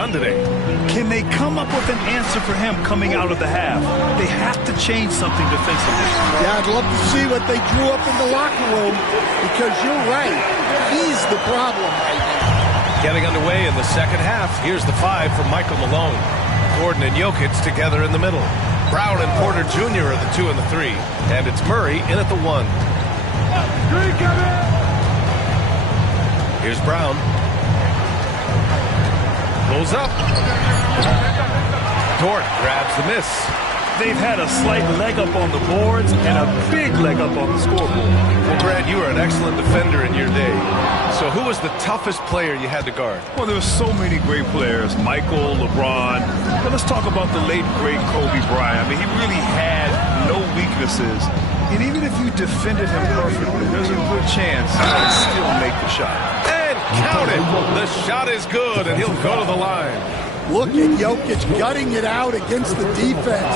done today. Can they come up with an answer for him coming out of the half? They have to change something defensively. Yeah, I'd love to see what they drew up in the locker room, because you're right. He's the problem right now. Getting underway in the second half. Here's the 5 from Michael Malone. Gordon and Jokic together in the middle. Brown and Porter Jr. are the 2 and the 3. And it's Murray in at the 1. Here's Brown. Pulls up. Dort grabs the miss. They've had a slight leg up on the boards and a big leg up on the scoreboard. Well, Grant, you were an excellent defender in your day. So who was the toughest player you had to guard? Well, there were so many great players. Michael, LeBron. But let's talk about the late, great Kobe Bryant. I mean, he really had no weaknesses. And even if you defended him perfectly, there's a good chance he would still make the shot. And count it! The shot is good, and he'll go to the line. Look at Jokic gutting it out against the defense,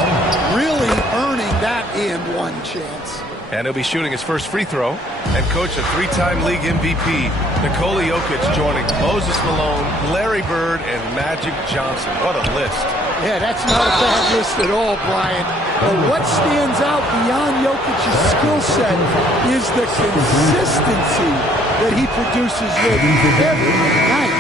really earning that and one chance. And he'll be shooting his first free throw. And coach, a 3-time league MVP, Nikola Jokic joining Moses Malone, Larry Bird, and Magic Johnson. What a list. Yeah, that's not a bad list at all, Brian. But what stands out beyond Jokic's skill set is the consistency that he produces with every night.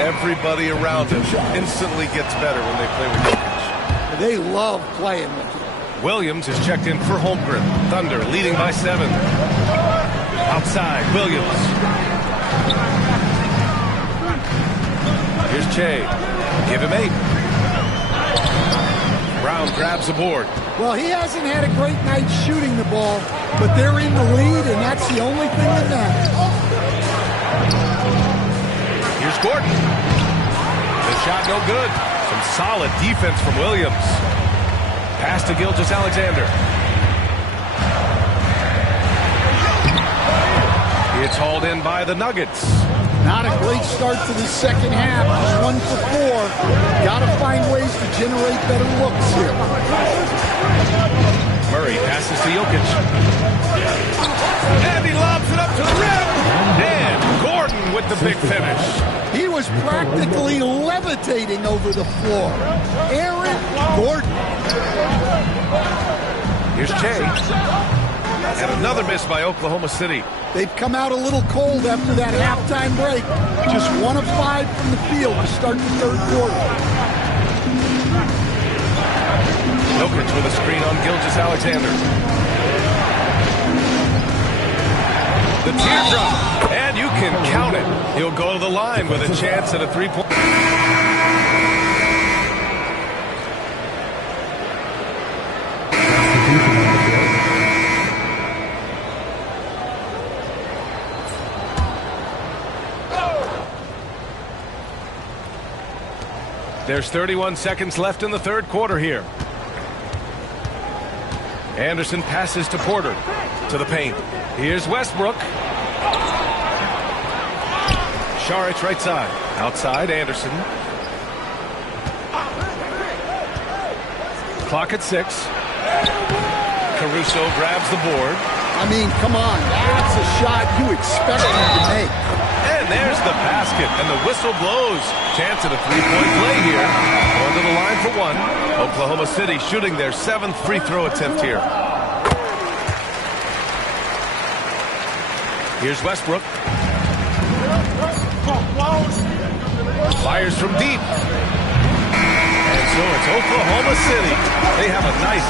Everybody around him instantly gets better when they play with Jokic. They love playing with him. Williams is checked in for Holmgren. Thunder leading by 7. Outside, Williams. Here's Che. Give him 8. Brown grabs the board. Well, he hasn't had a great night shooting the ball, but they're in the lead, and that's the only thing that matters. Here's Gordon. The shot no good. Some solid defense from Williams. Pass to Gilgeous-Alexander. It's hauled in by the Nuggets. Not a great start to the second half. Just 1 for 4. Got to find ways to generate better looks here. Murray passes to Jokic. And he lobs it up to the rim. And Gordon with the big finish. He was practically levitating over the floor. Aaron Gordon. Here's Che. And another miss by Oklahoma City. They've come out a little cold after that halftime break. Just 1 of 5 from the field to start the third quarter. Jokic with a screen on Gilgeous-Alexander. The teardrop. And you can count it. He'll go to the line with a chance at a 3-point. There's 31 seconds left in the third quarter here. Anderson passes to Porter. To the paint. Here's Westbrook. Šarić right side. Outside, Anderson. Clock at 6. Caruso grabs the board. I mean, come on. That's a shot you expect him to make. And there's the basket, and the whistle blows. Chance at a 3-point play here. Going to the line for 1. Oklahoma City shooting their 7th free throw attempt here. Here's Westbrook. Fires from deep. And so it's Oklahoma City. They have a nice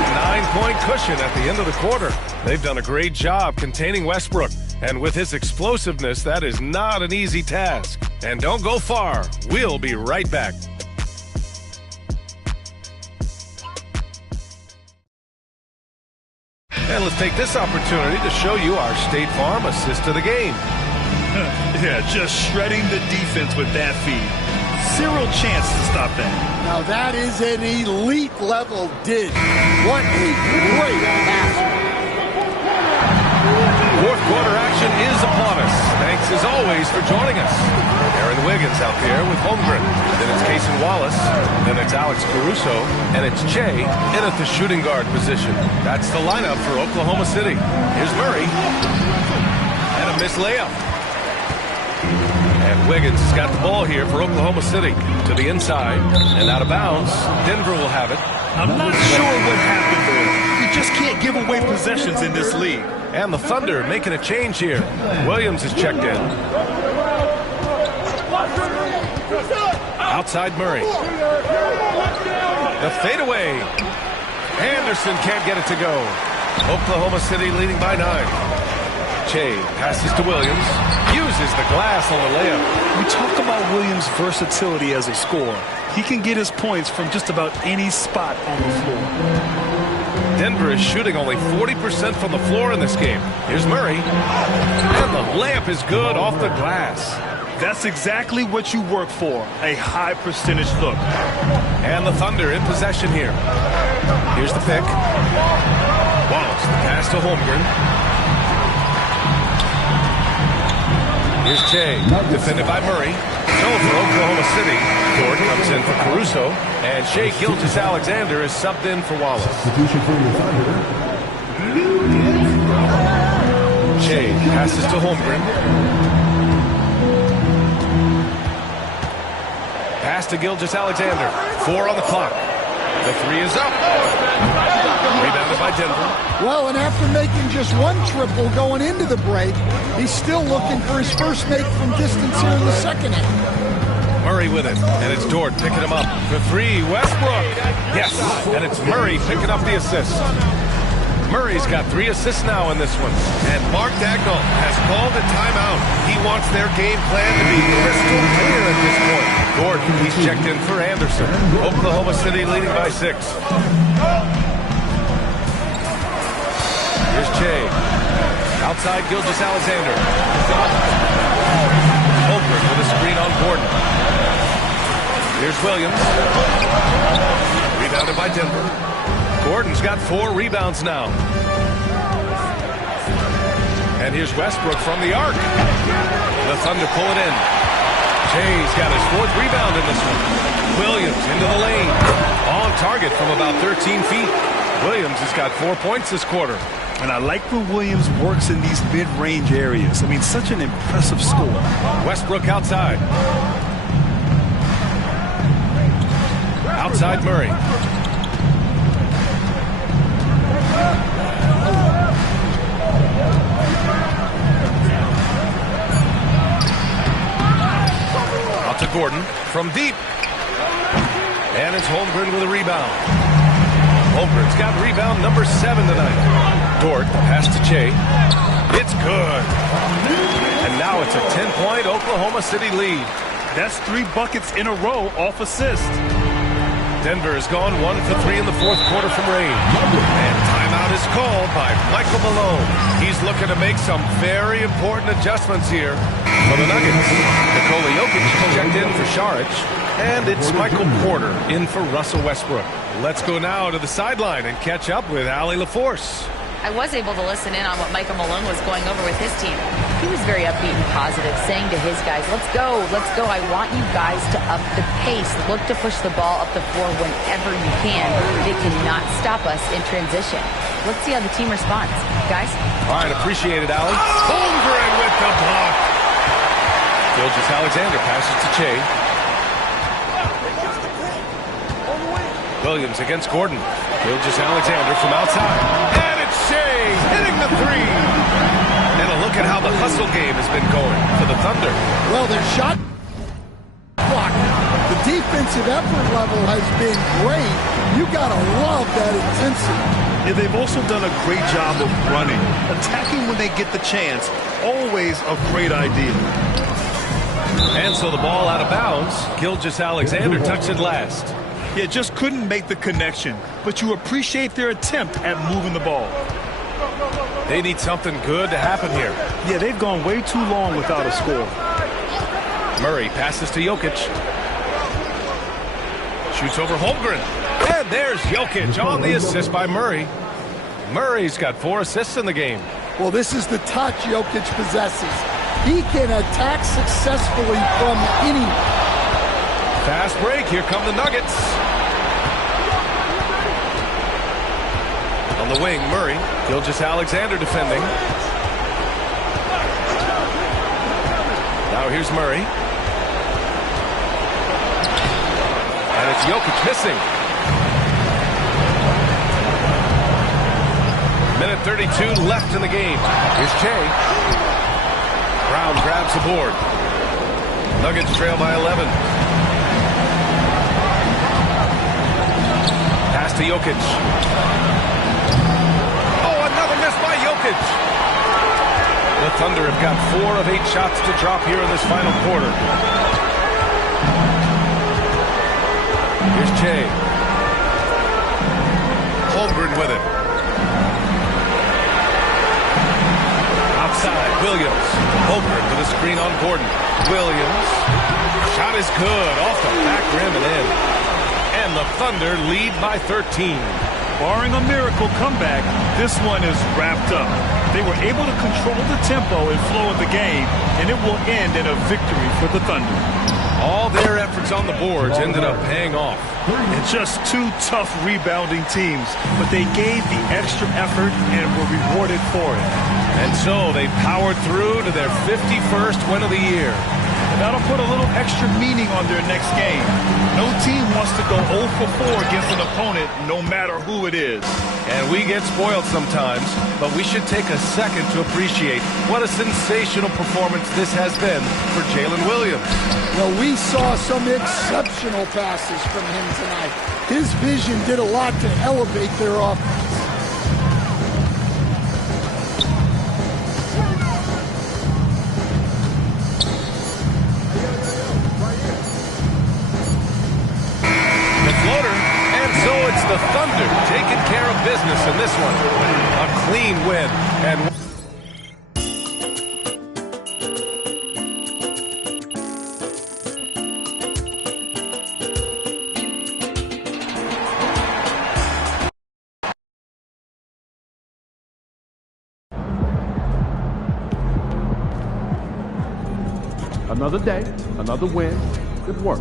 9-point cushion at the end of the quarter. They've done a great job containing Westbrook. And with his explosiveness, that is not an easy task. And don't go far. We'll be right back. And let's take this opportunity to show you our State Farm assist to the game. Yeah, just shredding the defense with that feed. Zero chance to stop that. Now that is an elite level dig. What a great pass. Fourth quarter action is upon us. Thanks as always for joining us. Aaron Wiggins out there with Holmgren. Then it's Cason Wallace. Then it's Alex Caruso. And it's Che in at the shooting guard position. That's the lineup for Oklahoma City. Here's Murray. And a missed layup. And Wiggins has got the ball here for Oklahoma City. To the inside and out of bounds. Denver will have it. I'm not sure what happened there. You just can't give away possessions in this league. And the Thunder making a change here. Williams is checked in. Outside Murray. The fadeaway. Anderson can't get it to go. Oklahoma City leading by 9. Che passes to Williams. Uses the glass on the layup. We talk about Williams' versatility as a scorer. He can get his points from just about any spot on the floor. Denver is shooting only 40% from the floor in this game. Here's Murray. And the layup is good off the glass. That's exactly what you work for, a high percentage look. And the Thunder in possession here. Here's the pick. Wallace, the pass to Holmgren. Here's Che, defended by Murray. So for Oklahoma City, Dort comes in for Caruso, and Shai Gilgeous-Alexander is subbed in for Wallace. Che passes to Holmgren. Pass to Gilgeous-Alexander. 4 on the clock. The 3 is up. Rebounded by Denver. Well, and after making just one triple going into the break, he's still looking for his first make from distance here in the second half. Murray with it, and it's Dort picking him up for 3. Westbrook. Yes, and it's Murray picking up the assist. Murray's got 3 assists now in this one. And Mark Dagnall has called a timeout. He wants their game plan to be crystal clear at this point. Dort, he's checked in for Anderson. Oklahoma City leading by 6. Here's Che. Outside Gilgeous-Alexander. Holmgren with a screen on Gordon. Here's Williams. Rebounded by Denver. Gordon's got 4 rebounds now. And here's Westbrook from the arc. The Thunder pull it in. Che's got his 4th rebound in this one. Williams into the lane. On target from about 13 feet. Williams has got 4 points this quarter. And I like when Williams works in these mid-range areas. I mean, such an impressive score. Westbrook outside. Outside Murray. Out to Gordon from deep. And it's Holmgren with a rebound. Holmgren's got rebound number 7 tonight. Dort, pass to Che. It's good. And now it's a 10-point Oklahoma City lead. That's 3 buckets in a row off assist. Denver has gone 1 for 3 in the 4th quarter from range. And timeout is called by Michael Malone. He's looking to make some very important adjustments here for the Nuggets. Nikola Jokic checked in for Saric. And it's Michael Porter in for Russell Westbrook. Let's go now to the sideline and catch up with Allie LaForce. I was able to listen in on what Michael Malone was going over with his team. He was very upbeat and positive, saying to his guys, let's go. I want you guys to up the pace. Look to push the ball up the floor whenever you can. They cannot stop us in transition. Let's see how the team responds. Guys? All right, appreciate it, Allie. Holmgren with the block. Gilgeous-Alexander passes to Che. Williams against Gordon. Gilgeous-Alexander from outside. And it's Shai hitting the 3. And a look at how the hustle game has been going for the Thunder. Well, their shot clock, the defensive effort level has been great. You got to love that intensity. Yeah, they've also done a great job of running. Attacking when they get the chance, always a great idea. And so the ball out of bounds. Gilgeous-Alexander touched it last. Yeah, just couldn't make the connection, but you appreciate their attempt at moving the ball. They need something good to happen here. Yeah, they've gone way too long without a score. Murray passes to Jokic. Shoots over Holmgren. And there's Jokic on the assist by Murray. Murray's got 4 assists in the game. Well, this is the touch Jokic possesses. He can attack successfully from anywhere. Fast break. Here come the Nuggets. On the wing, Murray. Gilgeous-Alexander defending. Now here's Murray. Jokic missing. Minute 32 left in the game. Here's Jay. Brown grabs the board. Nuggets trail by 11. Pass to Jokic. Oh, another miss by Jokic. The Thunder have got 4 of 8 shots to drop here in this final quarter. Here's Jay. Holmgren with it. Outside, Williams. Holmgren with a screen on Gordon. Williams. Shot is good. Off the back rim and in. And the Thunder lead by 13. Barring a miracle comeback, this one is wrapped up. They were able to control the tempo and flow of the game, and it will end in a victory for the Thunder. All their efforts on the boards ended up paying off. It's just 2 tough rebounding teams, but they gave the extra effort and were rewarded for it. And so they powered through to their 51st win of the year. And that'll put a little extra meaning on their next game. No team wants to go 0 for 4 against an opponent, no matter who it is. And we get spoiled sometimes, but we should take a second to appreciate what a sensational performance this has been for Jalen Williams. Well, we saw some exceptional passes from him tonight. His vision did a lot to elevate their offense. The Thunder taking care of business in this one. A clean win. And another day, another win. Good work.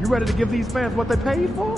You ready to give these fans what they paid for?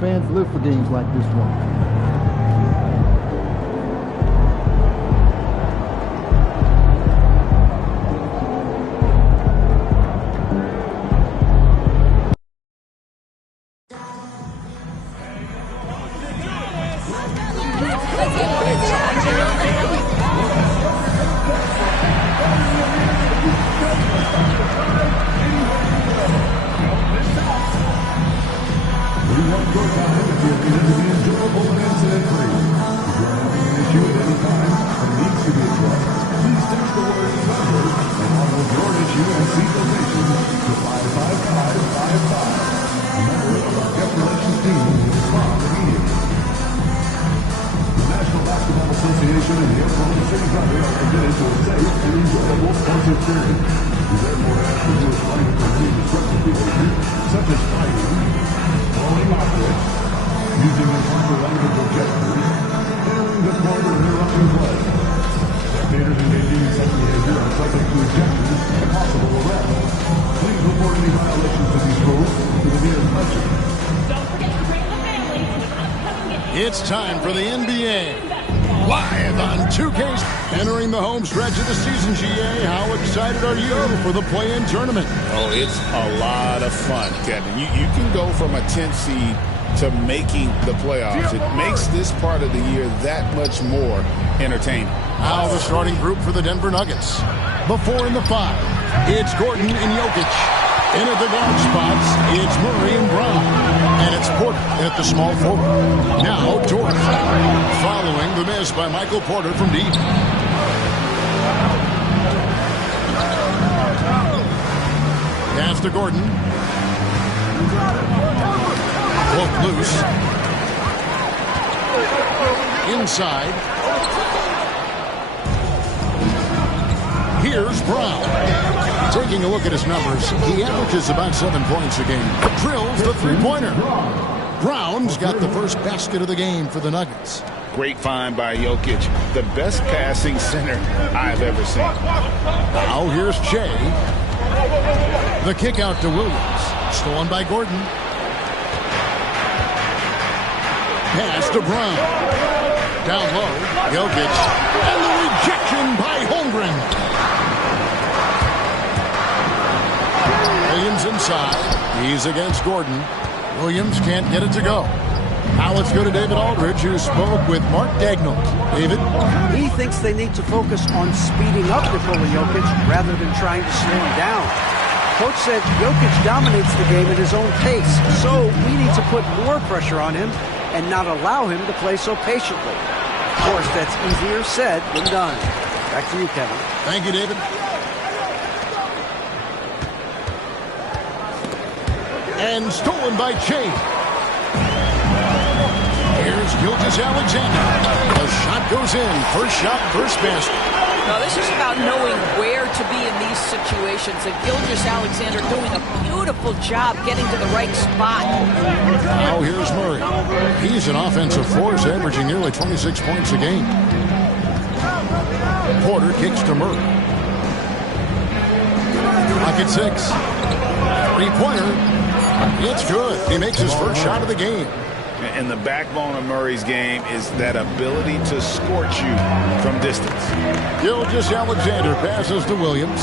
Fans live for games like this one. We want your time to be enjoyable. any violations of these rules to the nearest touchdown. It's time for the NBA. Live on 2K. Entering the home stretch of the season, GA. How excited are you for the play-in tournament? Oh, it's a lot of fun, Kevin. You can go from a 10th seed to making the playoffs. It makes this part of the year that much more entertaining. Now the starting group for the Denver Nuggets. The 4 and the 5. It's Gordon and Jokic. In at the guard spots, it's Murray and Brown. And it's Porter at the small forward. Now Dort. Following the miss by Michael Porter from deep. Pass to Gordon. Cloak loose. Inside. Here's Brown. Taking a look at his numbers, he averages about 7 points a game. Drills the three-pointer. Brown's got the first basket of the game for the Nuggets. Great find by Jokic. The best passing center I've ever seen. Now here's Che. The kick out to Williams. Stolen by Gordon. Pass to Brown. Down low, Jokic. And the rejection by Holmgren. Williams inside. He's against Gordon. Williams can't get it to go. Now let's go to David Aldridge, who spoke with Mark Dagnall. David? He thinks they need to focus on speeding up Nikola Jokic rather than trying to slow him down. Coach said Jokic dominates the game at his own pace, so we need to put more pressure on him and not allow him to play so patiently. Of course, that's easier said than done. Back to you, Kevin. Thank you, David. And stolen by Che. Here's Gilgeous-Alexander. The shot goes in. First shot, first basket. No, this is about knowing where to be in these situations. And Gilgeous-Alexander doing a beautiful job getting to the right spot. Now here's Murray. He's an offensive force, averaging nearly 26 points a game. Porter kicks to Murray. Clock at 6. Three-pointer. It's good. He makes his first shot of the game. And the backbone of Murray's game is that ability to scorch you from distance. Gilgeous-Alexander passes to Williams.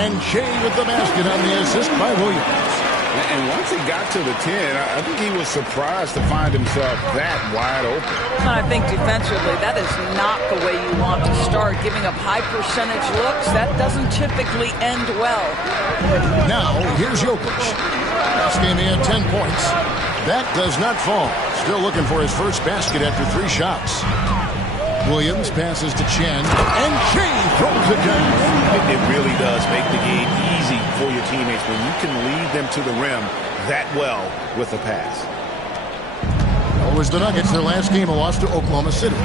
And Che with the basket on the assist by Williams. And once he got to the 10, I think he was surprised to find himself that wide open. I think defensively, that is not the way you want to start. Giving up high percentage looks, that doesn't typically end well. Now, here's Jokic. Last game he had 10 points. That does not fall. Still looking for his first basket after 3 shots. Williams passes to Chen, and Che throws it down. It really does make the game easy for your teammates when you can lead them to the rim that well with a pass. It was the Nuggets. Their last game a loss to Oklahoma City.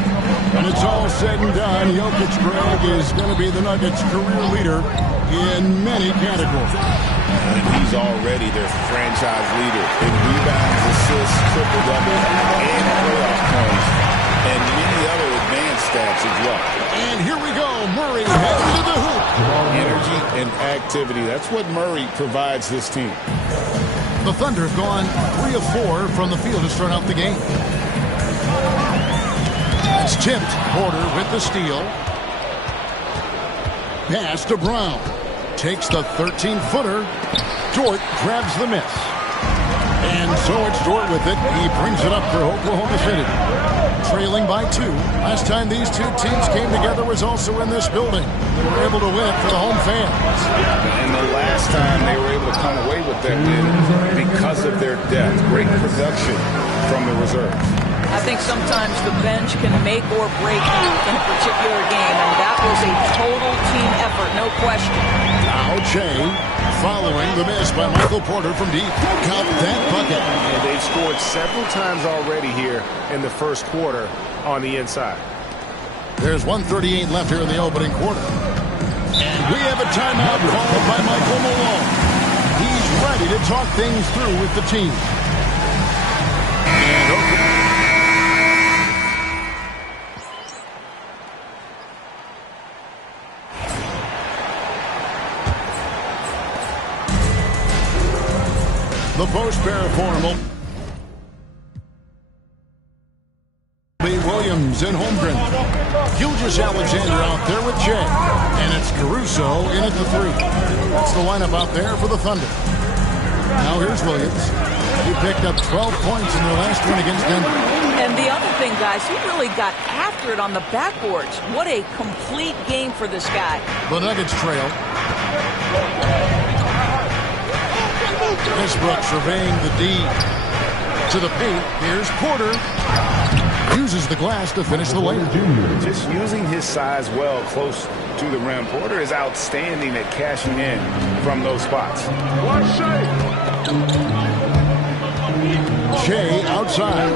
When it's all said and done, Jokic, Greg, is going to be the Nuggets' career leader in many categories. And he's already their franchise leader in rebounds, assists, triple-doubles, and playoff points, and many other advanced stats as well. And here we go. Murray heading to the hoop. Energy and activity. That's what Murray provides this team. The Thunder have gone 3 of 4 from the field to start out the game. It's tipped. Porter with the steal. Pass to Brown. Takes the 13-footer. Dort grabs the miss. And so it's Dort with it. He brings it up for Oklahoma City. Trailing by 2. Last time these two teams came together was also in this building. They were able to win for the home fans. And the last time they were able to come away with that win because of their depth. Great production from the reserves. I think sometimes the bench can make or break you in a particular game, and that was a total team effort, no question. Now Che, following the miss by Michael Porter from deep. Count that bucket. And they've scored several times already here in the first quarter on the inside. There's 1:38 left here in the opening quarter. And we have a timeout called by Michael Malone. He's ready to talk things through with the team. And okay. The post pair for him will be Williams and Holmgren. Gilgeous-Alexander out there with Jay. And it's Caruso in at the 3. That's the lineup out there for the Thunder. Now here's Williams. He picked up 12 points in their last win against Denver. And the other thing, guys, he really got after it on the backboards. What a complete game for this guy. The Nuggets trail. Westbrook surveying the D to the paint. Here's Porter. Uses the glass to finish the layup. Just using his size well close to the rim. Porter is outstanding at cashing in from those spots. Shea outside.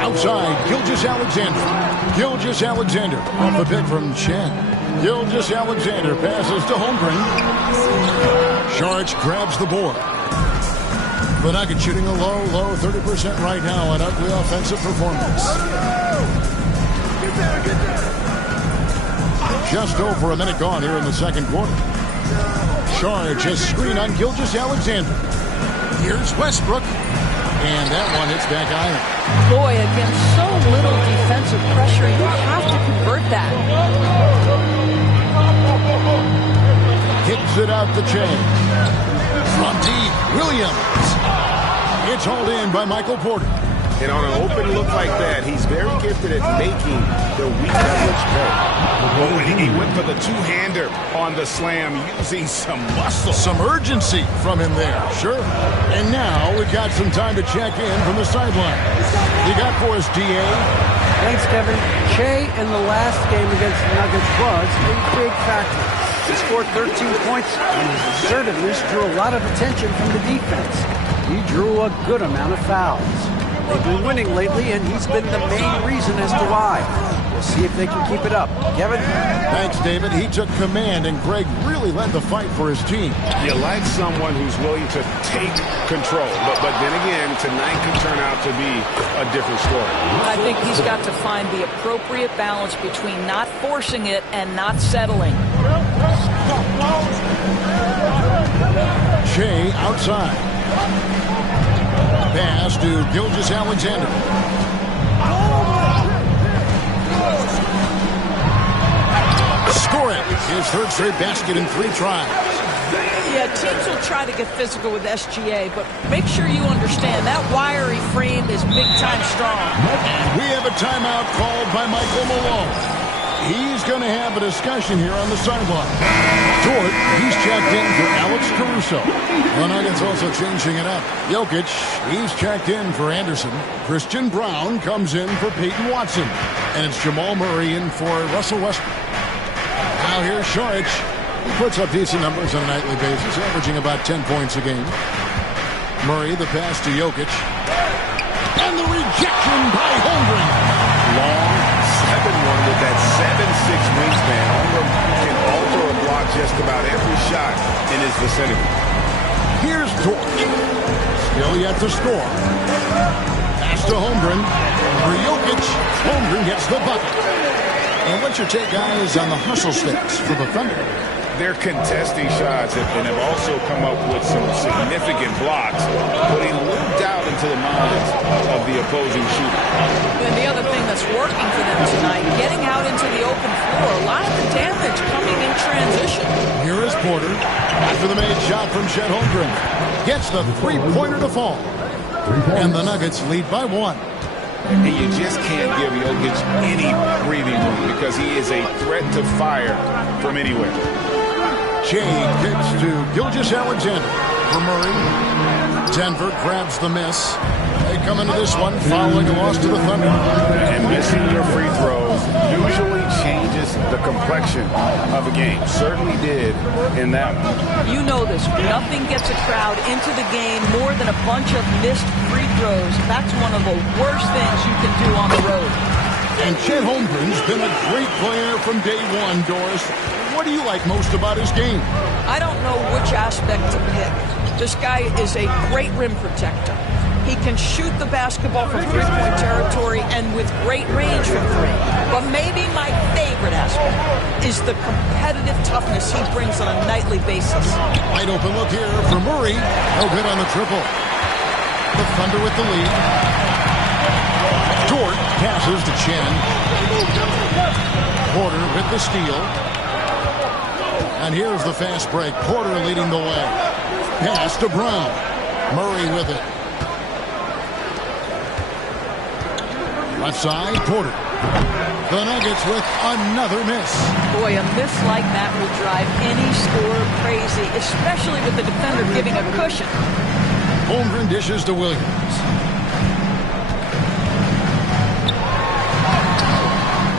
Outside. Gilgeous-Alexander. Gilgeous-Alexander off the pick from Chen. Gilgeous-Alexander passes to Holmgren. Saric grabs the board. The Nuggets shooting a low 30% right now. An ugly offensive performance. Just over a minute gone here in the second quarter. Saric has screen on Gilgeous-Alexander. Here's Westbrook. And that one hits back iron. Boy, against so little defensive pressure, you have to convert that. Hits it out the chain. From deep, Williams. It's hauled in by Michael Porter. And on an open look like that, he's very gifted at making the weak leverage play. Oh, and he went for the two-hander on the slam, using some muscle. Some urgency from him there, sure. And now we've got some time to check in from the sideline. You got for us, D.A.? Thanks, Kevin. Shea in the last game against the Nuggets was a big factor. He scored 13 points, and his assertiveness drew a lot of attention from the defense. He drew a good amount of fouls. They've been winning lately, and he's been the main reason as to why. We'll see if they can keep it up. Kevin? Thanks, David. He took command, and Greg really led the fight for his team. You like someone who's willing to take control. But then again, tonight can turn out to be a different story. I think he's got to find the appropriate balance between not forcing it and not settling. Shea outside. Pass to Gilgeous-Alexander. Score it. His third straight basket in 3 tries. Yeah, teams will try to get physical with SGA, but make sure you understand that wiry frame is big-time strong. We have a timeout called by Michael Malone. He's going to have a discussion here on the sideline. Dort, he's checked in for Alex Caruso. The Nuggets also changing it up. Jokic, he's checked in for Anderson. Christian Brown comes in for Peyton Watson. And it's Jamal Murray in for Russell Westbrook. Now here's Saric. He puts up decent numbers on a nightly basis, averaging about 10 points a game. Murray, the pass to Jokic. And the rejection by Holmgren. Long 7-1 with that 7'6" wingspan. Holmgren can alter or block just about every shot in his vicinity. Here's Dort. Still yet to score. Pass to Holmgren. For Jokic. Holmgren gets the bucket. And what's your take, guys, on the hustle stats for the Thunder? They're contesting shots and have also come up with some significant blocks, putting a little doubt into the minds of the opposing shooter. And the other thing that's working for them tonight, getting out into the open floor, a lot of the damage coming in transition. Here is Porter. After the made shot from Chet Holmgren. Gets the three-pointer to fall. And the Nuggets lead by 1. And you just can't give Jokic any breathing room because he is a threat to fire from anywhere. Shea kicks to Gilgeous-Alexander for Murray. Denver grabs the miss. They come into this one following a loss to the Thunder. And missing your free throws usually changes the complexion of a game. Certainly did in that one. You know this. Nothing gets a crowd into the game more than a bunch of missed free throws. That's one of the worst things you can do on the road. And Chet Holmgren's been a great player from day one, Doris. What do you like most about his game? I don't know which aspect to pick. This guy is a great rim protector. He can shoot the basketball from three-point territory and with great range from 3. But maybe my favorite aspect is the competitive toughness he brings on a nightly basis. Wide open look here for Murray. No good on the triple. The Thunder with the lead. Dort passes to Chen. Porter with the steal. And here's the fast break. Porter leading the way. Pass to Brown. Murray with it. Left side, Porter. The Nuggets with another miss. Boy, a miss like that will drive any scorer crazy, especially with the defender giving a cushion. Holmgren dishes to Williams.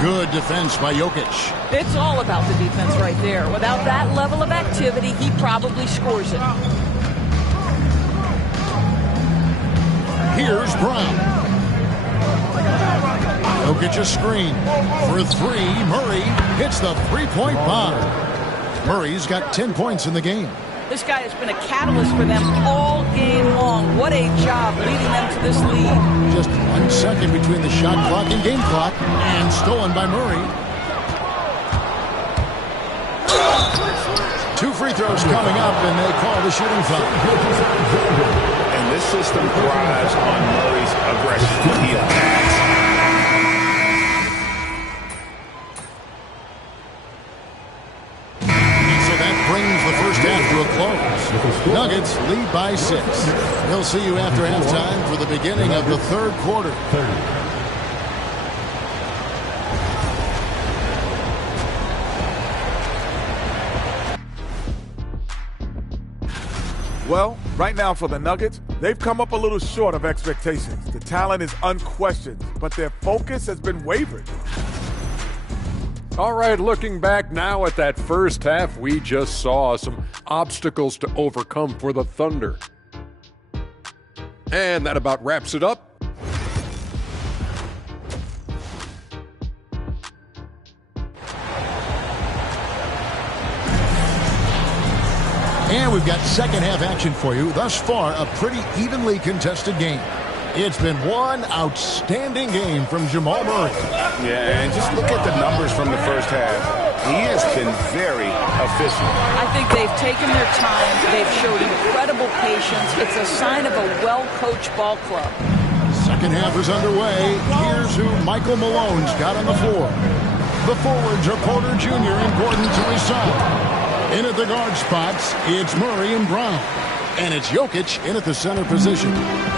Good defense by Jokic. It's all about the defense right there. Without that level of activity, he probably scores it. Here's Brown. Jokic a screen. For three, Murray hits the three-point bomb. Murray's got 10 points in the game. This guy has been a catalyst for them all game long. What a job leading them to this lead. Just 1 second between the shot clock and game clock, and stolen by Murray. 2 free throws coming up, and they call the shooting foul. And this system thrives on Murray's aggression. He attacks. Brings the first half to a close. Nuggets lead by 6. We'll see you after halftime for the beginning of the third quarter. Well, right now for the Nuggets, they've come up a little short of expectations. The talent is unquestioned, but their focus has been wavering. All right, looking back now at that first half, we just saw some obstacles to overcome for the Thunder. And that about wraps it up. And we've got second half action for you. Thus far, a pretty evenly contested game. It's been one outstanding game from Jamal Murray. Yeah, and just look at the numbers from the first half. He has been very efficient. I think they've taken their time. They've showed incredible patience. It's a sign of a well-coached ball club. Second half is underway. Here's who Michael Malone's got on the floor. The forwards are Porter Jr. and Gordon to his side. In at the guard spots, it's Murray and Brown. And it's Jokic in at the center position.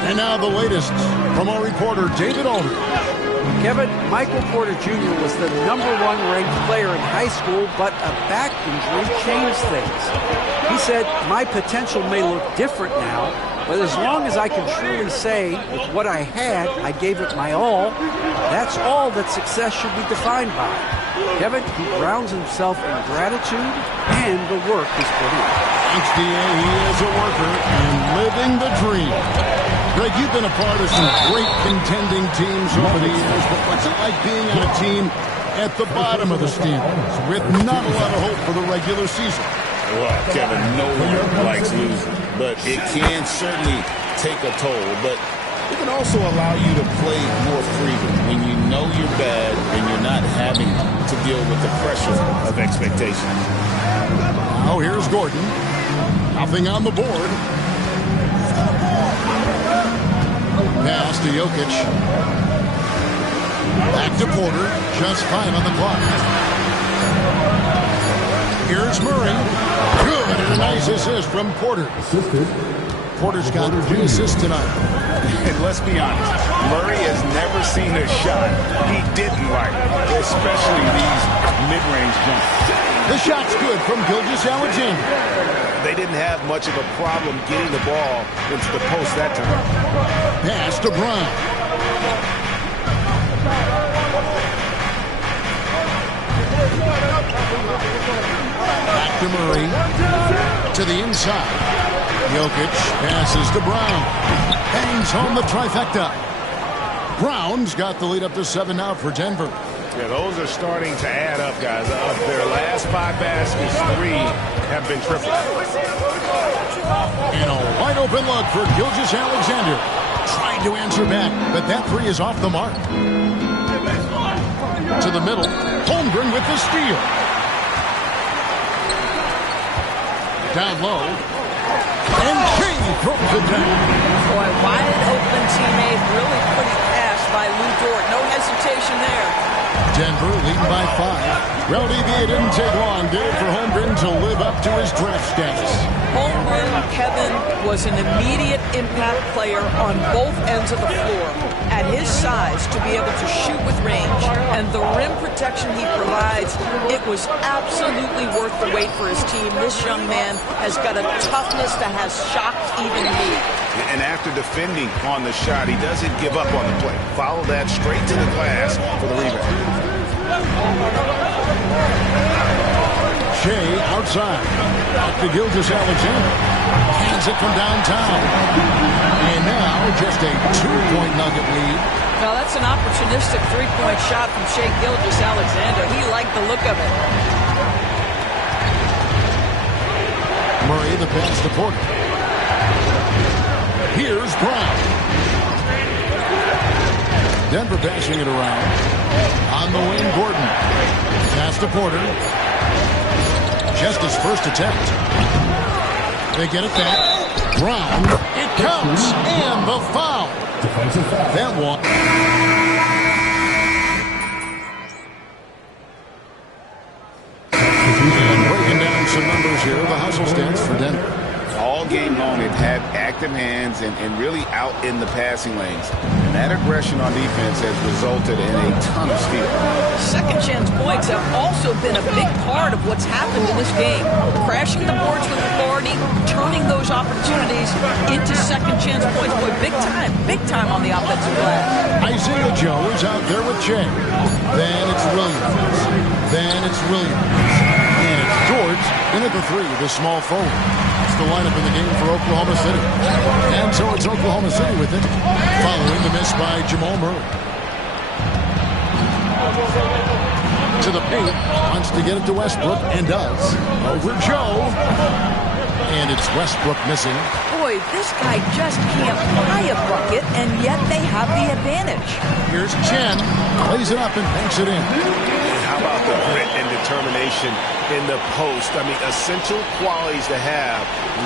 And now the latest from our reporter, David Alder. Kevin, Michael Porter Jr. was the #1 ranked player in high school, but a back injury changed things. He said, "My potential may look different now, but as long as I can truly say with what I had, I gave it my all, that's all that success should be defined by." Kevin, he grounds himself in gratitude and the work he's put in. Thanks, D.A. He is a worker and living the dream. Greg, you've been a part of some great contending teams over the years, but what's it like being on a team at the bottom of the standings with not a lot of hope for the regular season? Well, Kevin, no one likes losing, but it can certainly take a toll. But it can also allow you to play more freely when you know you're bad and you're not having to deal with the pressure of expectations. Now here's Gordon. Nothing on the board. Pass to Jokic. Back to Porter. Just 5 on the clock. Here's Murray. Good, and a nice assist from Porter. Porter's got 3 assists tonight. And let's be honest, Murray has never seen a shot he didn't like, especially these mid-range jumpers. The shot's good from Gilgeous-Alexander. They didn't have much of a problem getting the ball into the post that time. Pass to Brown. Back to Murray. To the inside. Jokic passes to Brown. Hangs home the trifecta. Brown's got the lead up to 7 now for Denver. Yeah, those are starting to add up, guys. Of their last 5 baskets, 3 have been triples. And a wide open look for Gilgeous-Alexander. Trying to answer back, but that 3 is off the mark. To the middle. Holmgren with the steal. Down low. And King throws it down. Boy, wide by Lou Dort. No hesitation there. Denver leading by 5. Well, DB, it didn't take long, did it, for Holmgren to live up to his draft status? Holmgren, Kevin, was an immediate impact player on both ends of the floor. At his size, to be able to shoot with range and the rim protection he provides, it was absolutely worth the wait for his team. This young man has got a toughness that has shocked even me. And after defending on the shot, he doesn't give up on the play. Follow that straight to the glass for the rebound. Shea outside. Back to Gilgeous-Alexander. Hands it from downtown. And now just a 2-point Nugget lead. Now that's an opportunistic three-point shot from Shea Gilgeous-Alexander. He liked the look of it. Murray the pass to Porter. Here's Brown. Denver passing it around. On the wing, Gordon. Pass to Porter. Just his first attempt. They get it back. Brown. It counts. And the foul. That one. And breaking down some numbers here. The hustle stance for Denver. All game long, they've had active hands and really out in the passing lanes. And that aggression on defense has resulted in a ton of steals. Second chance points have also been a big part of what's happened in this game. Crashing the boards with authority, turning those opportunities into second chance points. Boy, big time on the offensive glass. Isaiah Joe is out there with Shea. Then it's Williams. Then it's Williams. And it's George in at the 3, the small forward. The lineup in the game for Oklahoma City. And so it's Oklahoma City with it, following the miss by Jamal Murray. To the paint, wants to get it to Westbrook, and does. Over Joe. And it's Westbrook missing. Boy, this guy just can't buy a bucket, and yet they have the advantage. Here's Chen. Plays it up and banks it in. How about the grit and determination in the post? I mean, essential qualities to have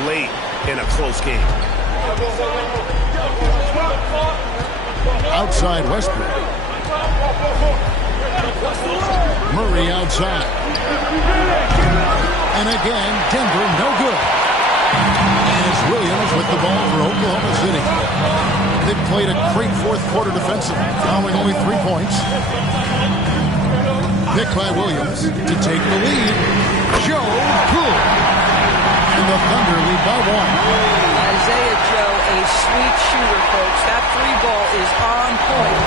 late in a close game. Outside Westbrook. Murray outside. And again, Denver no good. And it's Williams with the ball for Oklahoma City. They've played a great fourth quarter defensively, allowing only 3 points. Picked by Williams to take the lead. Joe good. And the Thunder lead by 1. Isaiah Joe, a sweet shooter, folks. That 3-ball is on point.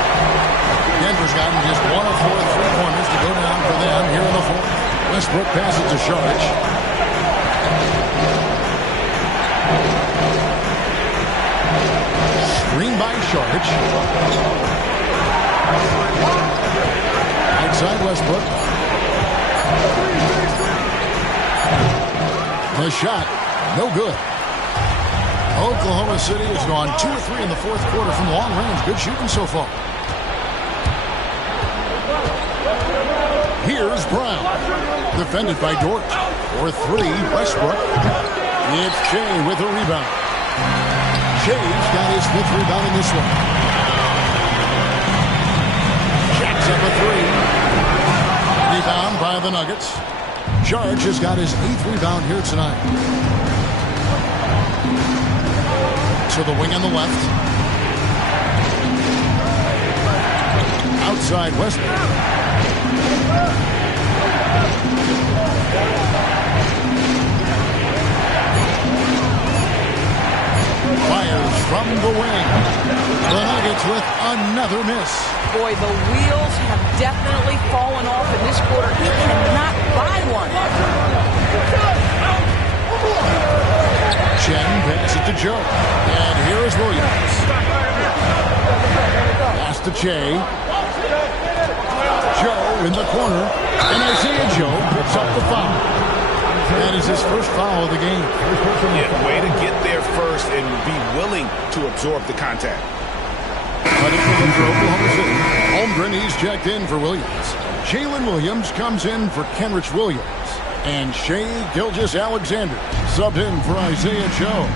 Denver's gotten just 1 of 4 3-pointers to go down for them here in the fourth. Westbrook passes to Sharge. Screen by Sharge. Outside Westbrook. The shot, no good. Oklahoma City has gone 2 of 3 in the fourth quarter from long range. Good shooting so far. Here's Brown. Defended by Dort. For 3, Westbrook. It's Shea with a rebound. Shea's got his 5th rebound in this one. Jacks up a 3. Rebound by the Nuggets. Sharge has got his 8th rebound here tonight. To the wing on the left. Outside Westbrook. Fires from the wing. The Nuggets with another miss. Boy, the wheels have definitely fallen off in this quarter. He cannot buy one. Chen passes it to Joe. And here is Williams. Pass to Shea. Joe in the corner. And Isaiah Joe picks up the foul. That is his first foul of the game. Yeah, way to get there first and be willing to absorb the contact. Cutting for Oklahoma City. Holmgren, he's checked in for Williams. Jalen Williams comes in for Kenrich Williams. And Shea Gilgeous-Alexander subbed in for Isaiah Joe.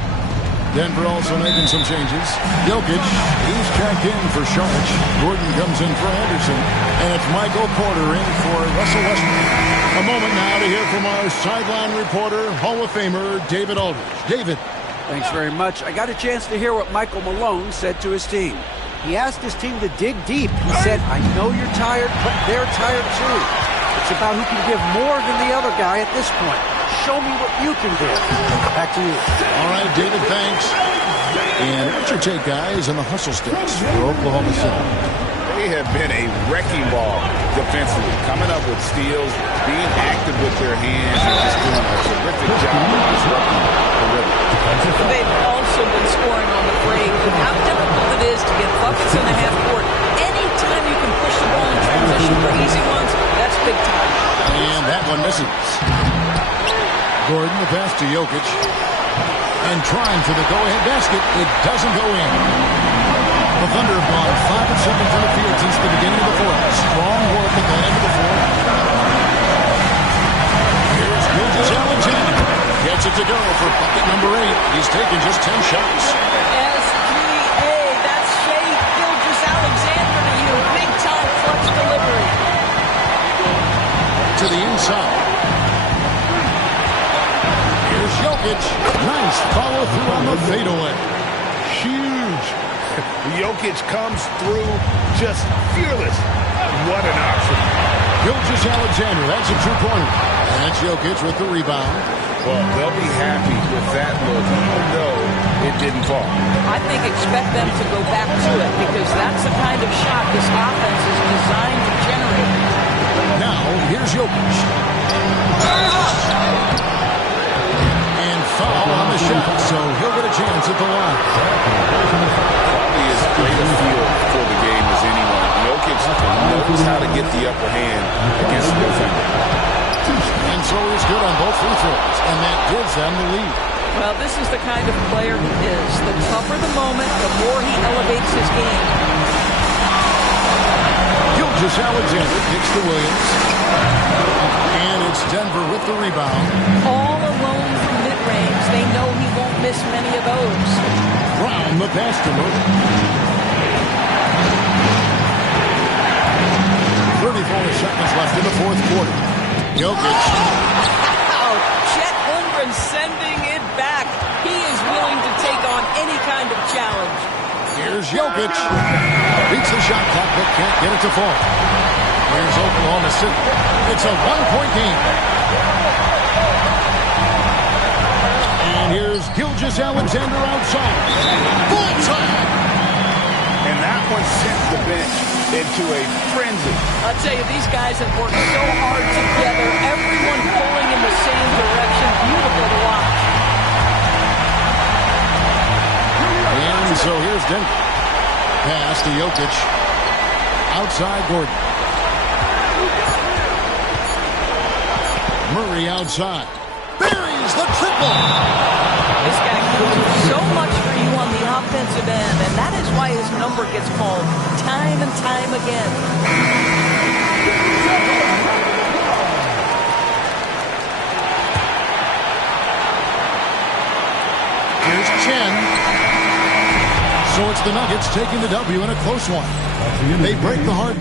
Denver also making some changes. Jokic, he's checked in for Sharp. Gordon comes in for Anderson. And it's Michael Porter in for Russell Westbrook. A moment now to hear from our sideline reporter, Hall of Famer David Aldridge. David. Thanks very much. I got a chance to hear what Michael Malone said to his team. He asked his team to dig deep. He said, I know you're tired, but they're tired too. It's about who can give more than the other guy at this point. Show me what you can do. Back to you. All right, David, thanks. And what's your take, guys, on the hustle sticks for Oklahoma City? They have been a wrecking ball defensively, coming up with steals, being active with their hands, and just doing a terrific job of disrupting the rhythm. They've also been scoring on the break. And how difficult it is to get buckets in the half court. Anytime you can push the ball in transition for easy ones, that's big time. And that one misses. Gordon, the pass to Jokic. And trying for the go-ahead basket. It doesn't go in. The Thunder have gone 5 of 7 from the field since the beginning of the fourth. Strong work at the end of the fourth. Here's Gilgeous Alexander. Gets it to go for bucket number 8. He's taken just 10 shots. SGA, that's Shea Gilgeous Alexander to you. Big time clutch delivery. To the inside. Here's Jokic. Nice follow through on the fadeaway. Huge. Jokic comes through just fearless. What an option. Gilgeous Alexander, that's a two-pointer. And that's Jokic with the rebound. Well, they'll be happy with that look, even though it didn't fall. I think expect them to go back to it because that's the kind of shot this offense is designed to generate. Now, here's Jokic. And foul on the shot, so he'll get a chance at the line. Probably as great a feel for the game as anyone. Jokic knows how to get the upper hand against the defender. And so he's good on both free throws, and that gives them the lead. Well, this is the kind of player he is. The tougher the moment, the more he elevates his game. Gilgeous Alexander kicks to Williams. And it's Denver with the rebound. All alone from mid-range. They know he won't miss many of those. Brown the pass to Murray. 34 seconds left in the fourth quarter. Jokic. Wow! Chet Holmgren sending it back. He is willing to take on any kind of challenge. Here's Jokic. Beats the shot clock, but can't get it to fall. Here's Oklahoma City. It's a one-point game. And here's Gilgeous Alexander outside. Full time. And that one sent the bench into a frenzy. I'll tell you, these guys have worked so hard together. Everyone pulling in the same direction. Beautiful to watch. And so here's Denver. Pass to Jokic. Outside Gordon. Murray outside. Buries the triple. This guy can do so much for you on the offensive end, and that is why his number gets called time and time again. Here's Chen. So it's the Nuggets taking the W in a close one. They break the heart.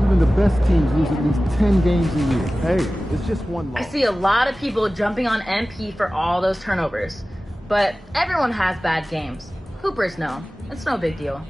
Even the best teams lose at least 10 games a year. Hey, it's just one loss. I see a lot of people jumping on MP for all those turnovers, but everyone has bad games. Hoopers know. It's no big deal.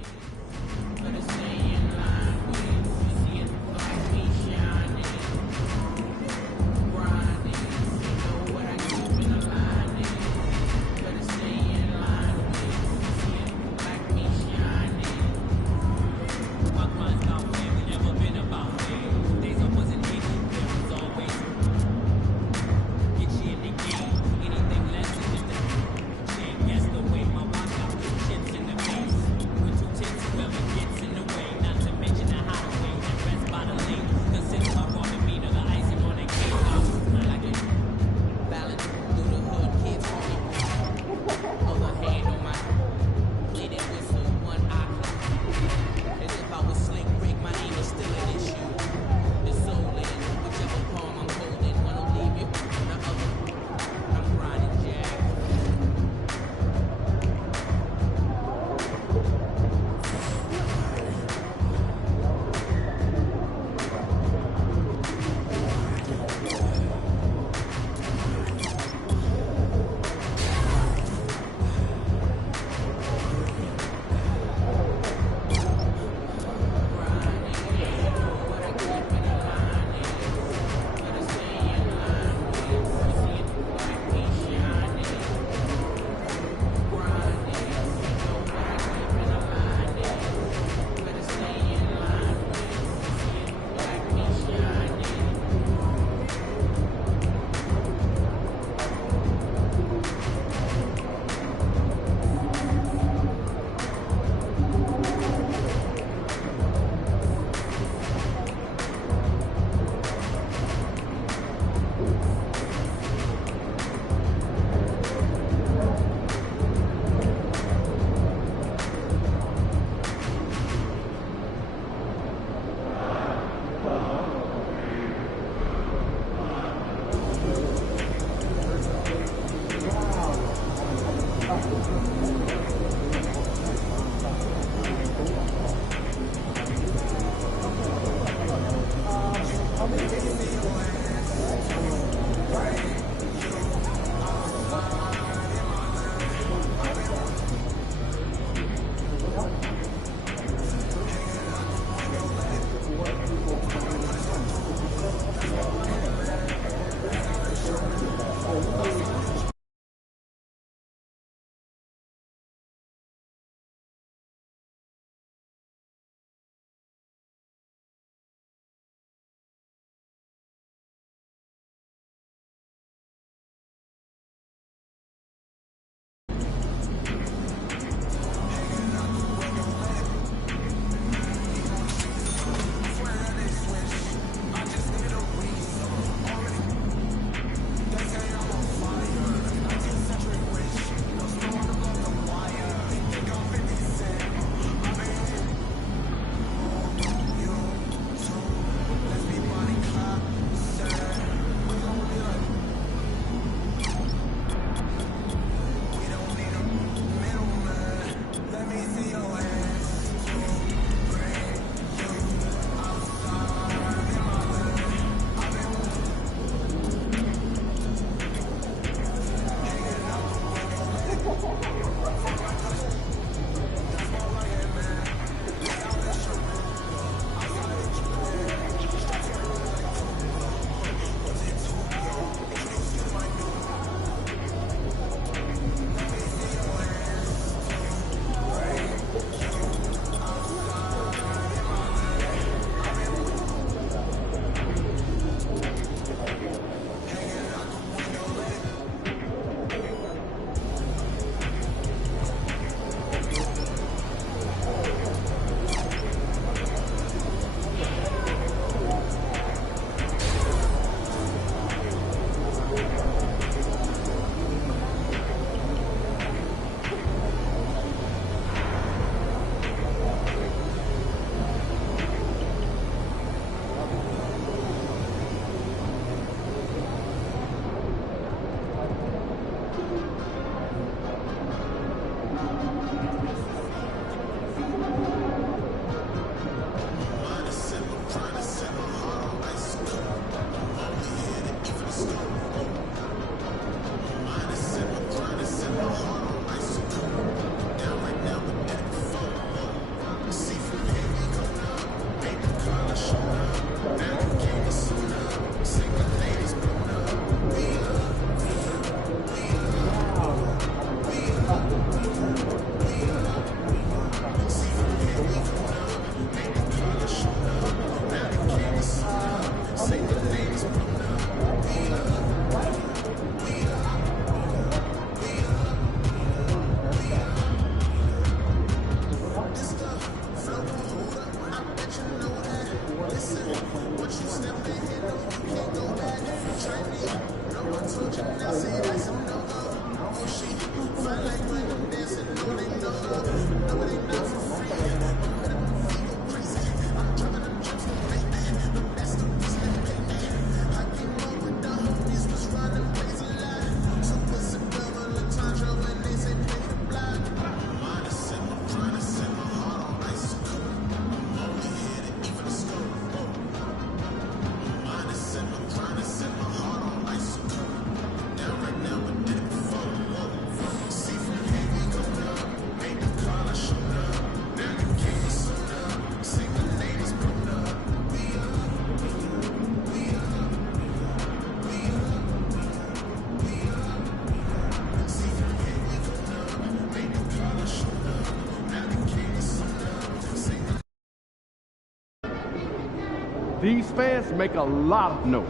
These fans make a lot of noise.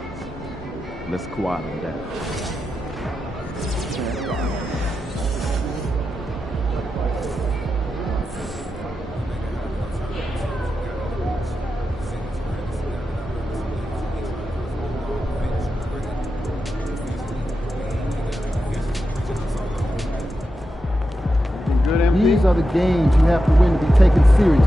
Let's quiet them down. These are the games you have to win to be taken seriously.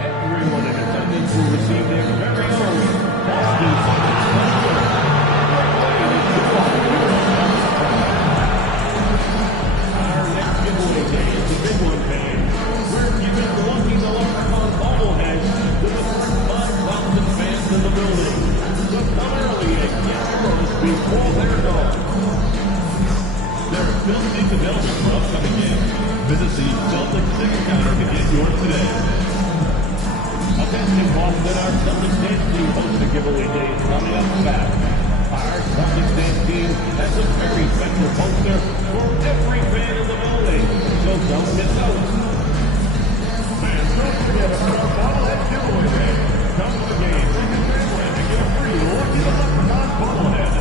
Everyone in attendance will receive their very own Boston Our next giveaway day is the big one, fans. We're giving the lucky the Leprechaun bobbleheads to the first 5,000 fans in the building. So come early and get yours before they're gone. There are still seats available for upcoming games. Visit the Celtics ticket counter to get yours today. Attention, Boston, our Celtics dance team hosts a giveaway day coming up fast. Our Celtics dance team has a very special poster for every fan in the building, so don't miss out. And don't forget about our bobblehead giveaway day. Come to the game, bring your family, and get a free Lucky the Leprechaun bobblehead.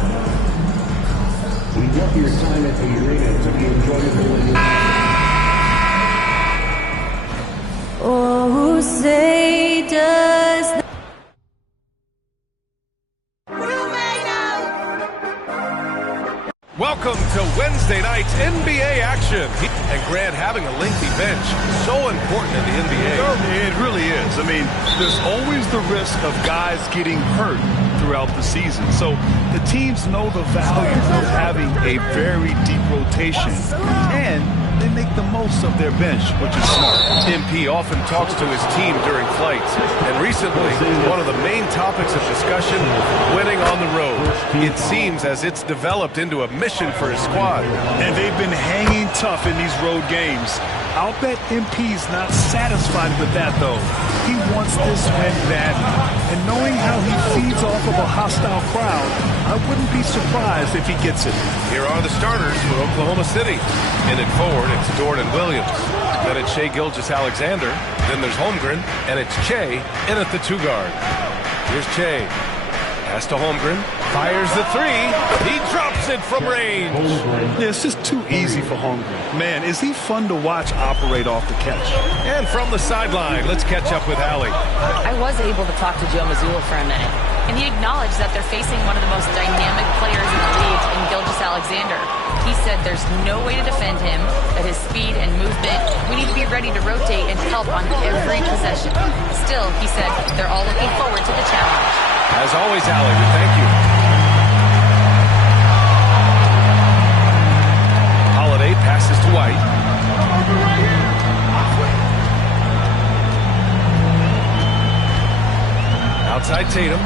We love your time at the arena to be enjoyable. Oh, say does Welcome to Wednesday night's NBA action. And Grant, having a lengthy bench, so important in the NBA. It really is. I mean, there's always the risk of guys getting hurt throughout the season. So the teams know the value of having a very deep rotation, and they make the most of their bench, which is smart. MP often talks to his team during flights, and recently, one of the main topics of discussion, winning on the road. It seems as it's developed into a mission for his squad. And they've been hanging tough in these road games. I'll bet MP's not satisfied with that, though. He wants this win badly. And knowing how he feeds off of a hostile crowd, I wouldn't be surprised if he gets it. Here are the starters for Oklahoma City. In it forward, it's Dort and Williams. Then it's Shai Gilgeous-Alexander. Then there's Holmgren, and it's Che in at the 2 guard. Here's Che. Pass to Holmgren. Fires the 3. He drops it from range. Yeah, it's just too easy for Holmgren. Man, is he fun to watch operate off the catch. And from the sideline, let's catch up with Allie. I was able to talk to Joe Mazzulla for a minute, and he acknowledged that they're facing one of the most dynamic players in the league in Gilgeous-Alexander. He said there's no way to defend him, that his speed and movement, we need to be ready to rotate and help on every possession. Still, he said they're all looking forward to the challenge. As always, Allie, we thank you. Holiday passes to White. Outside Tatum.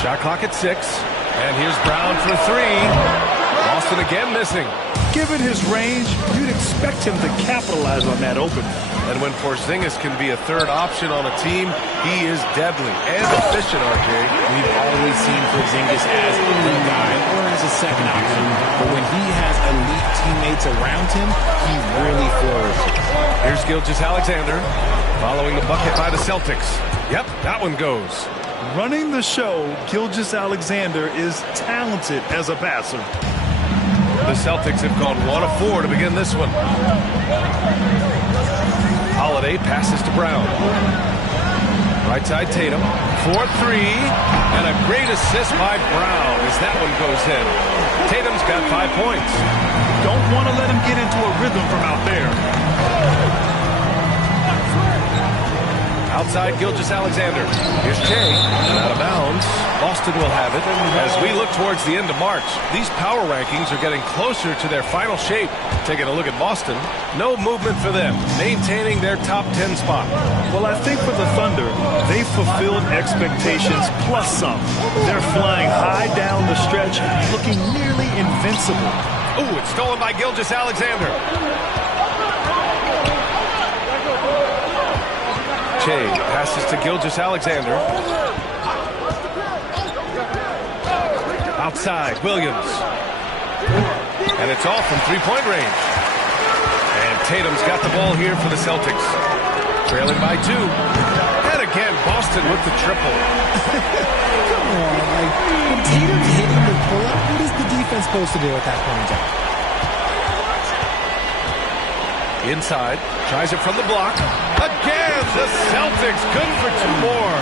Shot clock at 6. And here's Brown for 3. Boston again missing. Given his range, you'd expect him to capitalize on that opening. And when Porzingis can be a third option on a team, he is deadly and efficient, RJ. We've always seen Porzingis as the guy or as a second option. But when he has elite teammates around him, he really flourishes. Here's Gilgeous-Alexander following the bucket by the Celtics. Yep, that one goes. Running the show, Gilgeous-Alexander is talented as a passer. The Celtics have gone 1 of 4 to begin this one. Holiday passes to Brown. Right side Tatum. 4-3. And a great assist by Brown as that one goes in. Tatum's got 5 points. Don't want to let him get into a rhythm from out there. Outside Gilgeous-Alexander. Here's Shea. Out of bounds. Boston will have it. As we look towards the end of March, these power rankings are getting closer to their final shape. Taking a look at Boston, no movement for them, maintaining their top 10 spot. Well, I think for the Thunder, they fulfilled expectations plus some. They're flying high down the stretch, looking nearly invincible. Ooh, it's stolen by Gilgeous-Alexander. Shea passes to Gilgeous-Alexander. Outside, Williams. And it's all from three-point range. And Tatum's got the ball here for the Celtics. Trailing by 2. And again, Boston with the triple. Come on, like, when Tatum's hitting the pull-up, what is the defense supposed to do at that point, Jack? Inside, tries it from the block. Again, the Celtics, good for 2 more.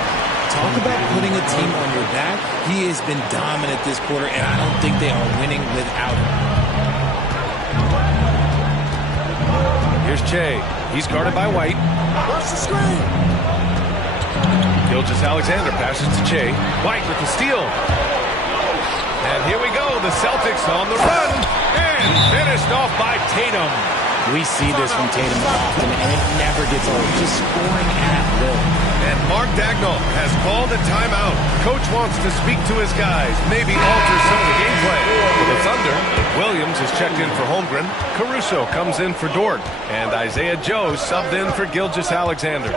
Talk about putting a team on your back. He has been dominant this quarter, and I don't think they are winning without him. Here's Shea. He's guarded by White. Watch the screen. Gilgeous-Alexander passes to Shea. White with the steal. And here we go, the Celtics on the run. And finished off by Tatum. We see this from Tatum often, and it never gets old. Just scoring at will. And Mark Dagnall has called a timeout. Coach wants to speak to his guys, maybe alter some of the gameplay. For the Thunder, Williams is checked in for Holmgren. Caruso comes in for Dort. And Isaiah Joe subbed in for Gilgeous-Alexander.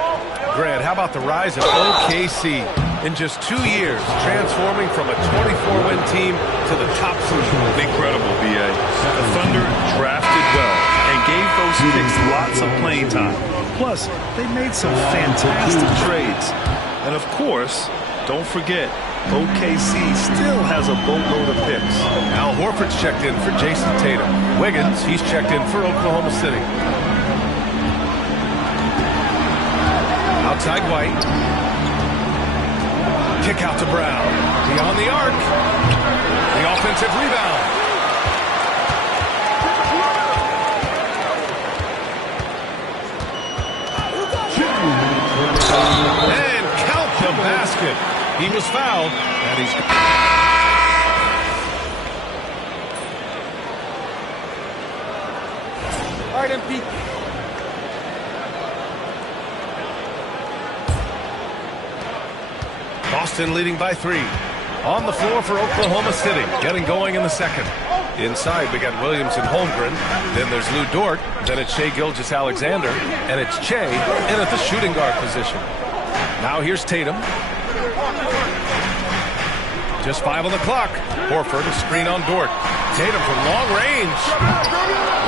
Grant, how about the rise of OKC? In just 2 years, transforming from a 24-win team to the top seed. Incredible, B.A. The Thunder drafted well and gave those picks lots of playing time. Plus, they made some fantastic trades. And of course, don't forget, OKC still has a boatload of picks. Al Horford's checked in for Jason Tatum. Wiggins, he's checked in for Oklahoma City. Outside White. Kick out to Brown. Beyond the arc. The offensive rebound. And count the basket. He was fouled, and he's... All right, MP. Boston leading by 3. On the floor for Oklahoma City. Getting going in the second. Inside, we got Williams and Holmgren. Then there's Lou Dort. Then it's Shea Gilgeous-Alexander. And it's Shea in at the shooting guard position. Now here's Tatum. Just 5 on the clock. Horford, a screen on Dort. Tatum from long range.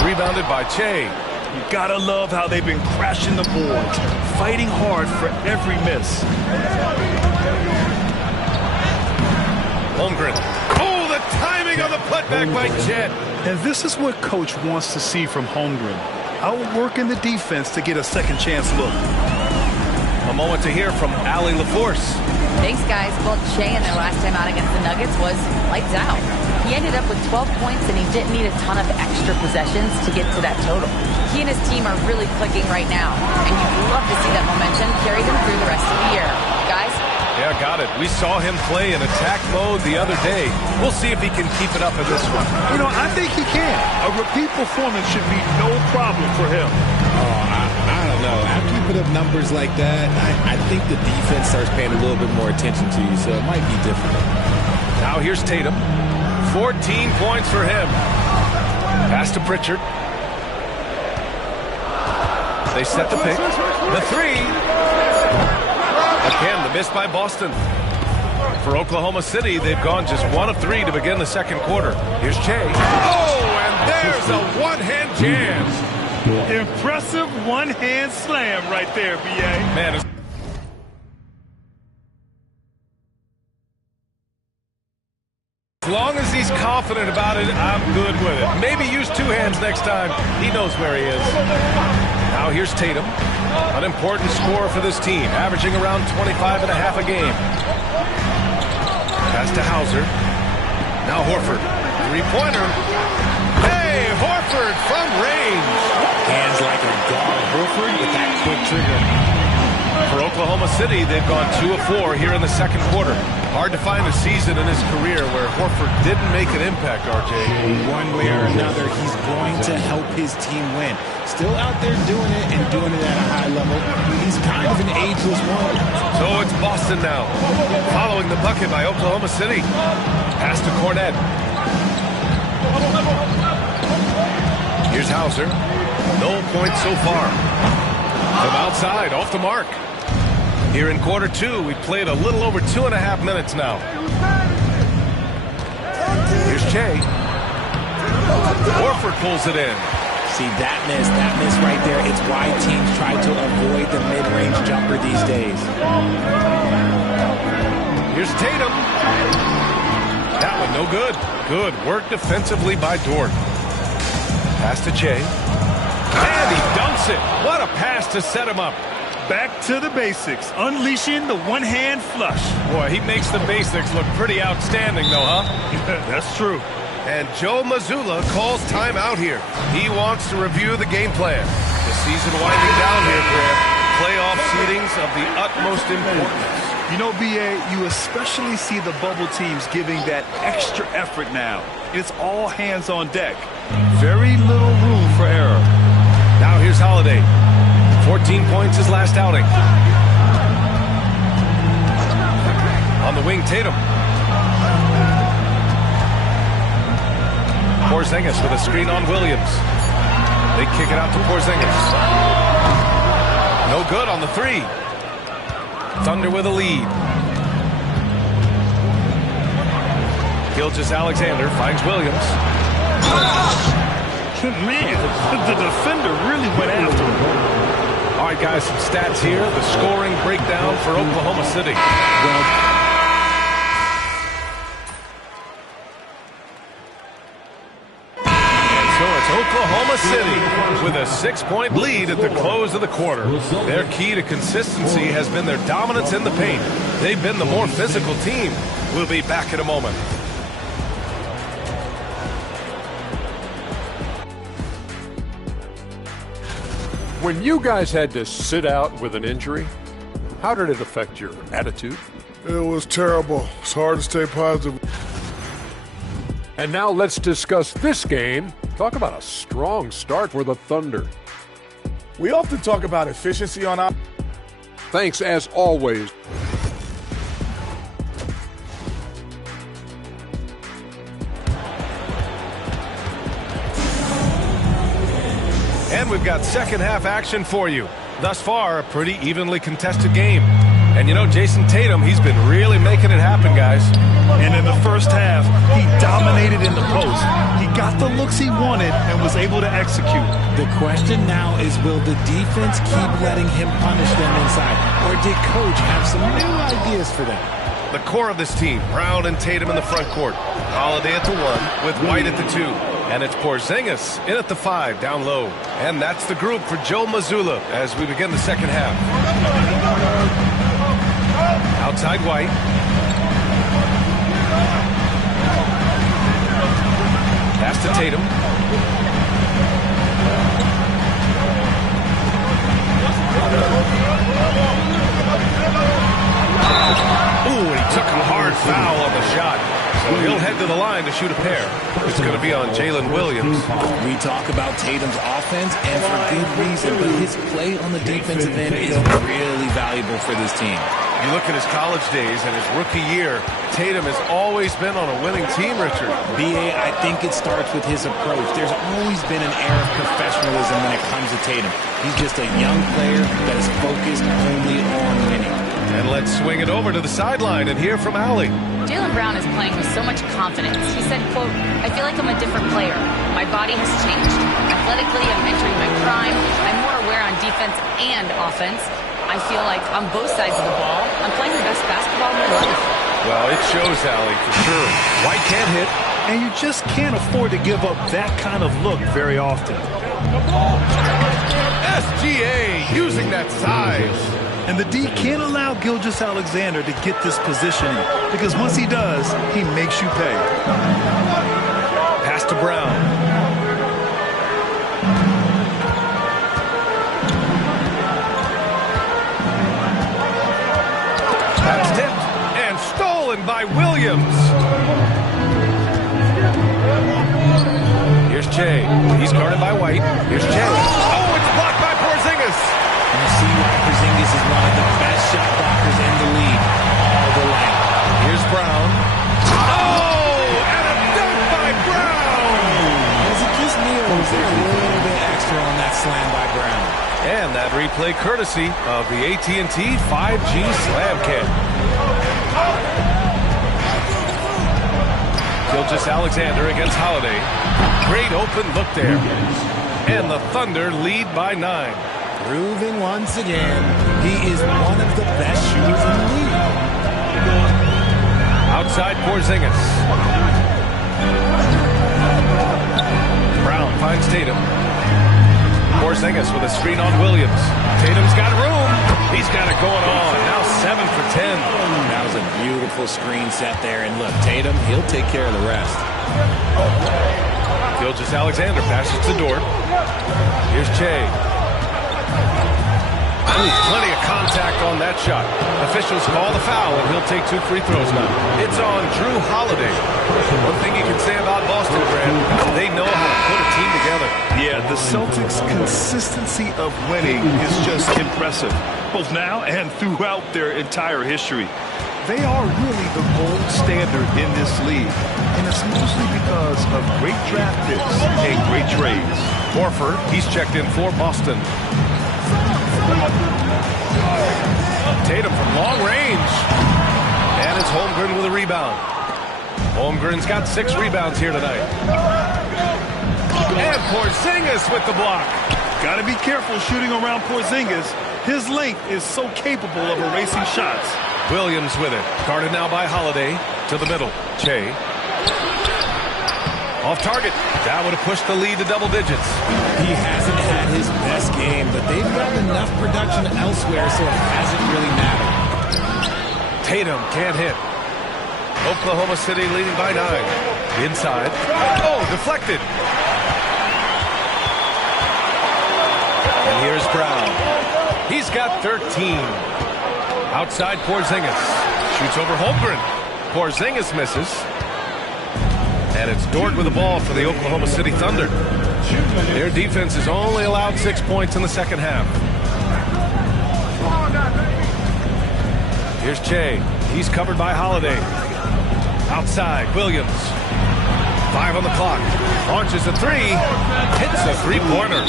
Rebounded by Shea. You gotta love how they've been crashing the boards, fighting hard for every miss. Holmgren. Oh, the timing of the putback by Chet. And this is what Coach wants to see from Holmgren. Outworking the defense to get a second chance look. A moment to hear from Allie LaForce. Thanks, guys. Well, Shea in their last time out against the Nuggets was lights out. He ended up with 12 points, and he didn't need a ton of extra possessions to get to that total. He and his team are really clicking right now, and you'd love to see that momentum carry them through the rest of the year. Guys? Yeah, got it. We saw him play in attack mode the other day. We'll see if he can keep it up in this one. You know, I think he can. A repeat performance should be no problem for him. I don't know. After you put up numbers like that, I think the defense starts paying a little bit more attention to you, so it might be different. Now here's Tatum. 14 points for him. Pass to Pritchard. They set the pick. The 3. Again, the miss by Boston. For Oklahoma City, they've gone just 1 of 3 to begin the second quarter. Here's Shea. Oh, and there's a one-hand jam. Impressive one-hand slam right there, B.A. Man, long as he's confident about it, I'm good with it. Maybe use two hands next time. He knows where he is. Now here's Tatum, an important scorer for this team, averaging around 25.5 a game. Pass to Hauser. Now Horford, three-pointer. Hey, Horford from range. Hands like a guard. Horford with that quick trigger. For Oklahoma City, they've gone 2 of 4 here in the second quarter. Hard to find a season in his career where Horford didn't make an impact, RJ. One way or another, he's going to help his team win. Still out there doing it and doing it at a high level. He's kind of an ageless one. So it's Boston now, following the bucket by Oklahoma City. Pass to Cornette. Here's Hauser. No points so far. From outside, off the mark. Here in quarter 2, we played a little over 2.5 minutes now. Here's Che. Horford pulls it in. See, that miss right there, it's why teams try to avoid the mid-range jumper these days. Here's Tatum. That one no good. Good work defensively by Dort. Pass to Che. And he dunks it. What a pass to set him up. Back to the basics, unleashing the one-hand flush. Boy, he makes the basics look pretty outstanding, though, huh? That's true. And Joe Mazzulla calls timeout here. He wants to review the game plan. The season winding down here, Grant. Playoff seedings of the utmost importance. You know, B.A., you especially see the bubble teams giving that extra effort now. It's all hands on deck. Very little room for error. Now here's Holiday. 14 points his last outing. On the wing, Tatum. Porzingis with a screen on Williams. They kick it out to Porzingis. No good on the three. Thunder with a lead. Gilgeous-Alexander finds Williams. Man, the defender really went after him. All right, guys, some stats here. The scoring breakdown for Oklahoma City. And so it's Oklahoma City with a 6-point lead at the close of the quarter. Their key to consistency has been their dominance in the paint. They've been the more physical team. We'll be back in a moment. When you guys had to sit out with an injury, how did it affect your attitude? It was terrible. It's hard to stay positive. And now let's discuss this game. Talk about a strong start for the Thunder. We often talk about efficiency on our... Thanks as always. And we've got second half action for you. Thus far, a pretty evenly contested game. And you know, Jason Tatum, he's been really making it happen, guys. And in the first half, he dominated in the post. He got the looks he wanted and was able to execute. The question now is, will the defense keep letting him punish them inside? Or did Coach have some new ideas for them? The core of this team, Brown and Tatum in the front court. Holiday at the 1 with White at the 2. And it's Porzingis in at the 5 down low. And that's the group for Joe Mazzulla as we begin the second half. Outside White. Pass to Tatum. Ooh, and he took a hard foul on the shot. So he'll head to the line to shoot a pair. It's going to be on Jalen Williams. We talk about Tatum's offense, and for good reason, but his play on the defensive end is really valuable for this team. You look at his college days and his rookie year, Tatum has always been on a winning team, Richard. B.A., I think it starts with his approach. There's always been an air of professionalism when it comes to Tatum. He's just a young player that is focused only on winning. And let's swing it over to the sideline and hear from Allie. Jaylen Brown is playing with so much confidence. He said, quote, "I feel like I'm a different player. My body has changed. Athletically, I'm entering my prime. I'm more aware on defense and offense. I feel like on both sides of the ball, I'm playing the best basketball of my life." Well, it shows, Allie, for sure. White can't hit. And you just can't afford to give up that kind of look very often. SGA using that size. And the D can't allow Gilgeous-Alexander to get this positioning, because once he does, he makes you pay. Pass to Brown. That's tipped and stolen by Williams. Here's Che. He's guarded by White. Here's Che. Oh, it's blocked by Porzingis. And you see why Porzingis is one of the best shot blockers in the league all the way. Here's Brown. Oh, and a dunk by Brown. Was it just me or was there a little bit extra on that slam by Brown? And that replay courtesy of the AT&T 5G Slam Cam. Gilgeous-Alexander against Holiday. Great open look there. And the Thunder lead by 9. Proving once again, he is one of the best shooters in the league. Outside Porzingis. Brown finds Tatum. Porzingis with a screen on Williams. Tatum's got room. He's got it going on. Now 7 for 10. That was a beautiful screen set there. And look, Tatum, he'll take care of the rest. Gilgeous-Alexander passes to Dort. Here's Che. Ooh, plenty of contact on that shot. Officials call the foul, and he'll take 2 free throws now. It's on Drew Holiday. One thing you can say about Boston, Grant, they know how to put a team together. Yeah, the Celtics' consistency of winning is just impressive, both now and throughout their entire history. They are really the gold standard in this league, and it's mostly because of great draft picks and great trades. Horford, he's checked in for Boston. Tatum from long range. And it's Holmgren with a rebound. Holmgren's got 6 rebounds here tonight. And Porzingis with the block. Got to be careful shooting around Porzingis. His length is so capable of erasing shots. Williams with it. Guarded now by Holiday. To the middle. Che. Off target. That would have pushed the lead to double digits. He hasn't had his best game, but they've gotten enough production elsewhere, so it hasn't really mattered. Tatum can't hit. Oklahoma City leading by 9. Inside. Oh, deflected. And here's Brown. He's got 13. Outside Porzingis. Shoots over Holmgren. Porzingis misses. And it's Dort with the ball for the Oklahoma City Thunder. Their defense has only allowed 6 points in the second half. Here's Che. He's covered by Holiday. Outside, Williams. 5 on the clock. Launches a 3. Hits a three-pointer.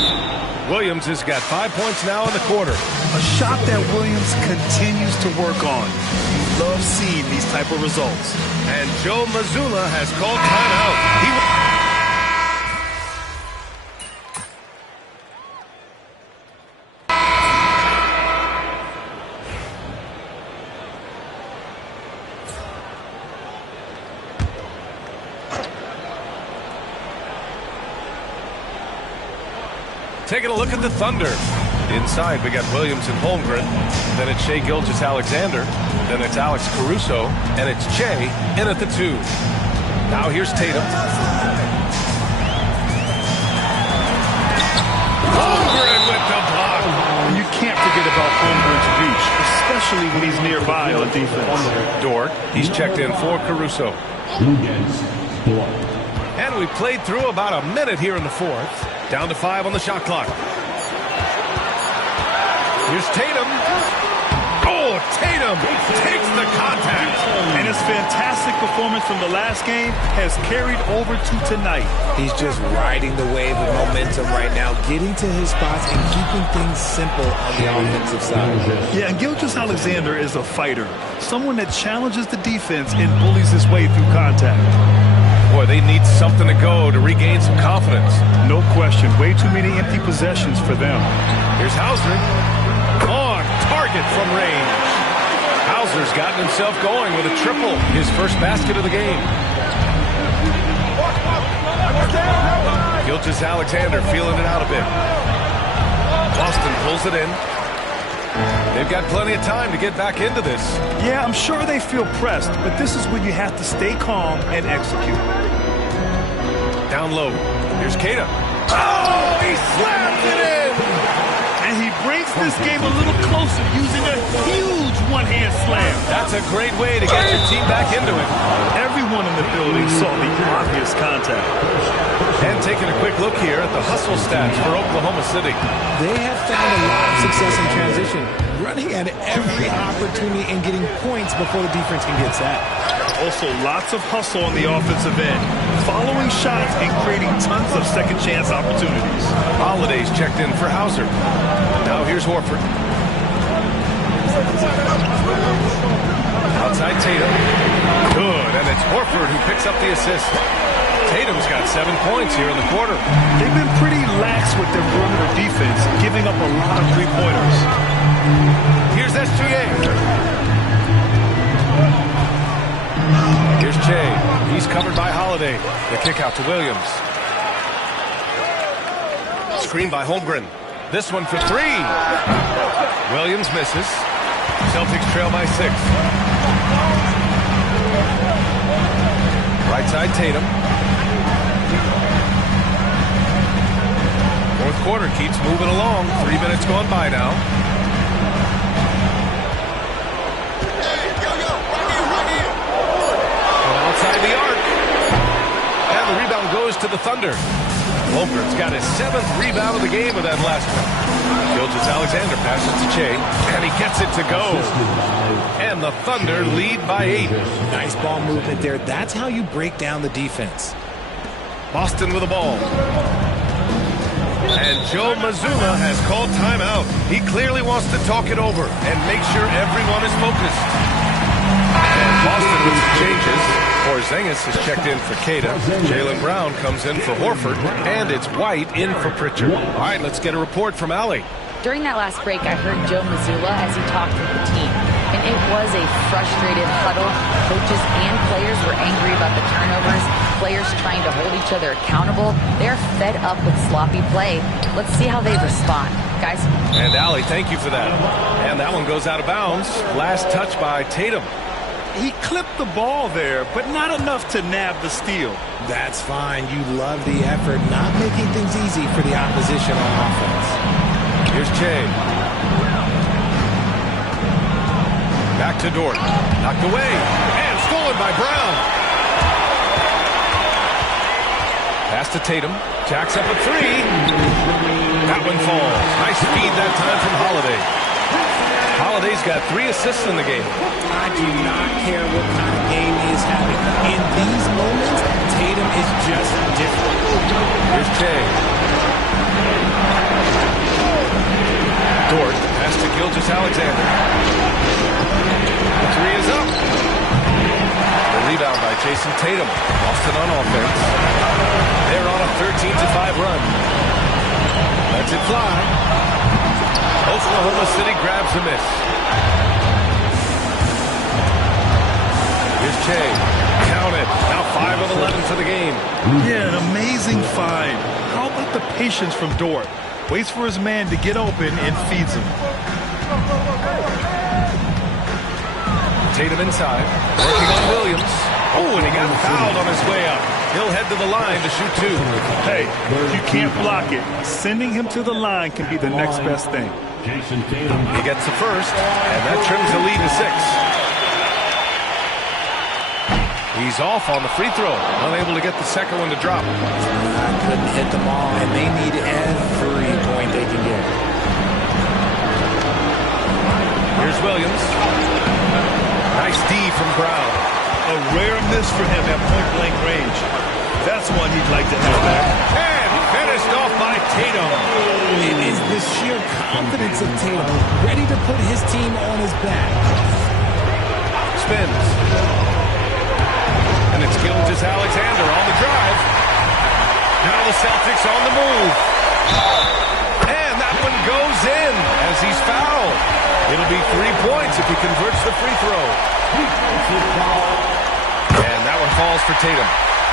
Williams has got 5 points now in the quarter. A shot that Williams continues to work on. You love seeing these type of results. And Joe Mazzulla has called timeout. Taking a look at the Thunder. Inside, we got Williams and Holmgren. Then it's Shai Gilgeous-Alexander. Then it's Alex Caruso. And it's Che in at the 2. Now here's Tatum. Holmgren with the block. And you can't forget about Holmgren's reach, especially when he's nearby on defense. Dort, he's checked in for Caruso. And we played through about a minute here in the 4th. Down to 5 on the shot clock. Here's Tatum. Oh, Tatum takes the contact. And his fantastic performance from the last game has carried over to tonight. He's just riding the wave of momentum right now, getting to his spots and keeping things simple on the offensive side. Yeah, and Gilgeous-Alexander is a fighter, someone that challenges the defense and bullies his way through contact. Boy, they need something to go to regain some confidence. No question. Way too many empty possessions for them. Here's Hauser. On target from range. Hauser Hauser's gotten himself going with a triple, his first basket of the game. Gilgeous-Alexander feeling it out a bit. Boston pulls it in. They've got plenty of time to get back into this. Yeah, I'm sure they feel pressed, but this is when you have to stay calm and execute. Down low. Here's Keita. Oh, he slams it in! And he brings this game a little closer using a huge one-hand slam. That's a great way to get your team back into it. Everyone in the building saw the obvious contact. And taking a quick look here at the hustle stats for Oklahoma City. They have found a lot of success in transition, running at every opportunity and getting points before the defense can get set. Also, lots of hustle on the offensive end, following shots and creating tons of second chance opportunities. Holiday's checked in for Hauser. Now here's Horford. Outside Tatum. Good, and it's Horford who picks up the assist. Tatum's got 7 points here in the quarter. They've been pretty lax with their perimeter defense, giving up a lot of three-pointers. Here's SGA. Here's Che. He's covered by Holiday. The kick out to Williams. Screen by Holmgren. This one for three. Williams misses. Celtics trail by 6. Right side Tatum. Fourth quarter keeps moving along. 3 minutes gone by now. From outside the arc. And the rebound goes to the Thunder. Holmgren's got his 7th rebound of the game with that last one. Gilgeous-Alexander passes to Che, and he gets it to go. And the Thunder lead by 8. Nice ball movement there. That's how you break down the defense. Boston with the ball. And Joe Mazzulla has called timeout. He clearly wants to talk it over and make sure everyone is focused. And Boston with some changes. Porzingis is checked in for Keita. Jaylen Brown comes in for Horford. And it's White in for Pritchard. All right, let's get a report from Allie. During that last break, I heard Joe Mazzulla as he talked with the team. And it was a frustrated huddle. Coaches and players were angry about the turnovers. Players trying to hold each other accountable. They're fed up with sloppy play. Let's see how they respond. Guys. And Allie, thank you for that. And that one goes out of bounds. Last touch by Tatum. He clipped the ball there, but not enough to nab the steal. That's fine. You love the effort, not making things easy for the opposition on offense. Here's Che. Back to Dort. Knocked away. And stolen by Brown. Pass to Tatum. Jacks up a 3. That one falls. Nice feed that time from Holiday. Holiday's got 3 assists in the game. I do not care what kind of game he is having. In these moments, Tatum is just different. Here's Che. Dort. Pass to Gilgeous-Alexander. The 3 is up. The rebound by Jason Tatum. Boston on offense. They're on a 13-5 run. Lets it fly. Oklahoma City grabs a miss. Here's Che. Count it. Now 5 of 11 for the game. Yeah, an amazing find. How about the patience from Dort? Waits for his man to get open and feeds him. Tatum inside. Working on Williams. Oh, and he got fouled on his way up. He'll head to the line to shoot 2. Hey, if you can't block it, sending him to the line can be the next best thing. He gets the first, and that trims the lead to 6. He's off on the free throw. Unable to get the second one to drop. Couldn't hit the ball, and they need every point they can get. Here's Williams. Nice D from Brown. A rare miss for him at point-blank range. That's one he'd like to have back. And finished off by Tatum. It is the sheer confidence of Tatum, ready to put his team on his back. Spins. And it's Gilgeous-Alexander on the drive. Now the Celtics on the move. And that one goes in as he's fouled. It'll be 3 points if he converts the free throw. And that one falls for Tatum.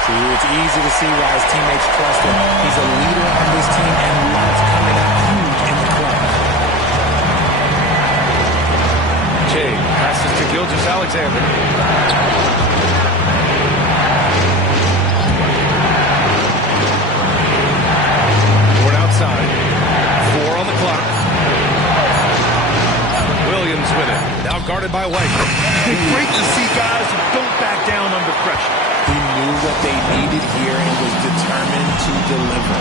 See, it's easy to see why his teammates trust him. He's a leader on this team and loves coming up huge in the clutch. Jay passes to Gilgeous-Alexander. Ford outside. 4 on the clock. Williams with it. Now guarded by White. Great to see guys who don't back down under pressure. He knew what they needed here and was determined to deliver.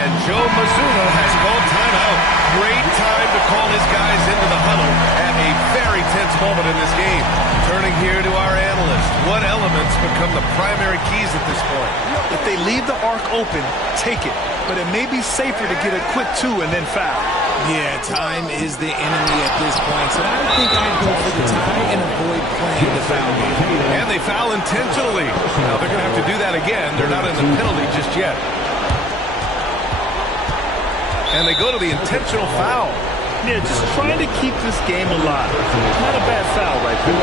And Joe Mazzulla has called timeout. Great time to call his guys into the huddle at a very tense moment in this game. Turning here to our analyst. What elements become the primary keys at this point? If they leave the arc open, take it. But it may be safer to get a quick 2 and then foul. Yeah, time is the enemy at this point, so I think I'd go for the tie and avoid playing the foul game. And they foul intentionally. Now they're going to have to do that again. They're not in the penalty just yet. And they go to the intentional foul. Yeah, just trying to keep this game alive. Not a bad foul right there.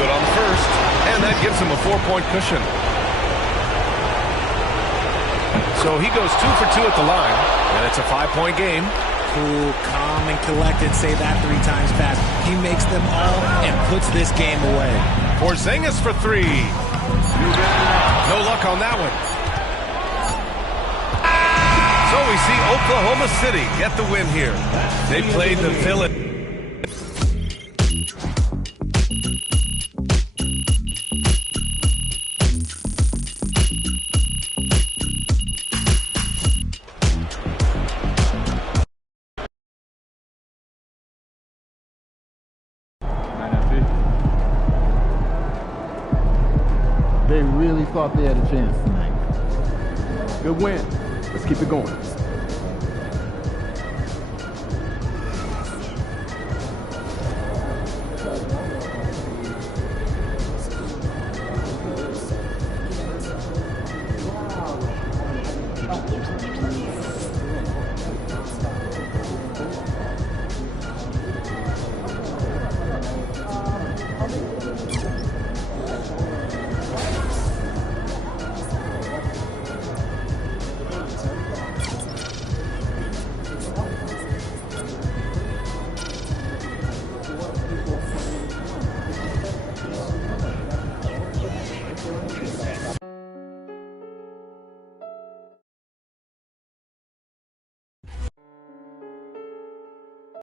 Good on the first. And that gives him a 4-point cushion. So he goes 2 for 2 at the line, and it's a 5-point game. Cool, calm, and collected. Say that 3 times fast. He makes them all and puts this game away. Porzingis for 3. No luck on that one. So we see Oklahoma City get the win here. They played the villain. They really thought they had a chance tonight. Good win. Let's keep it going.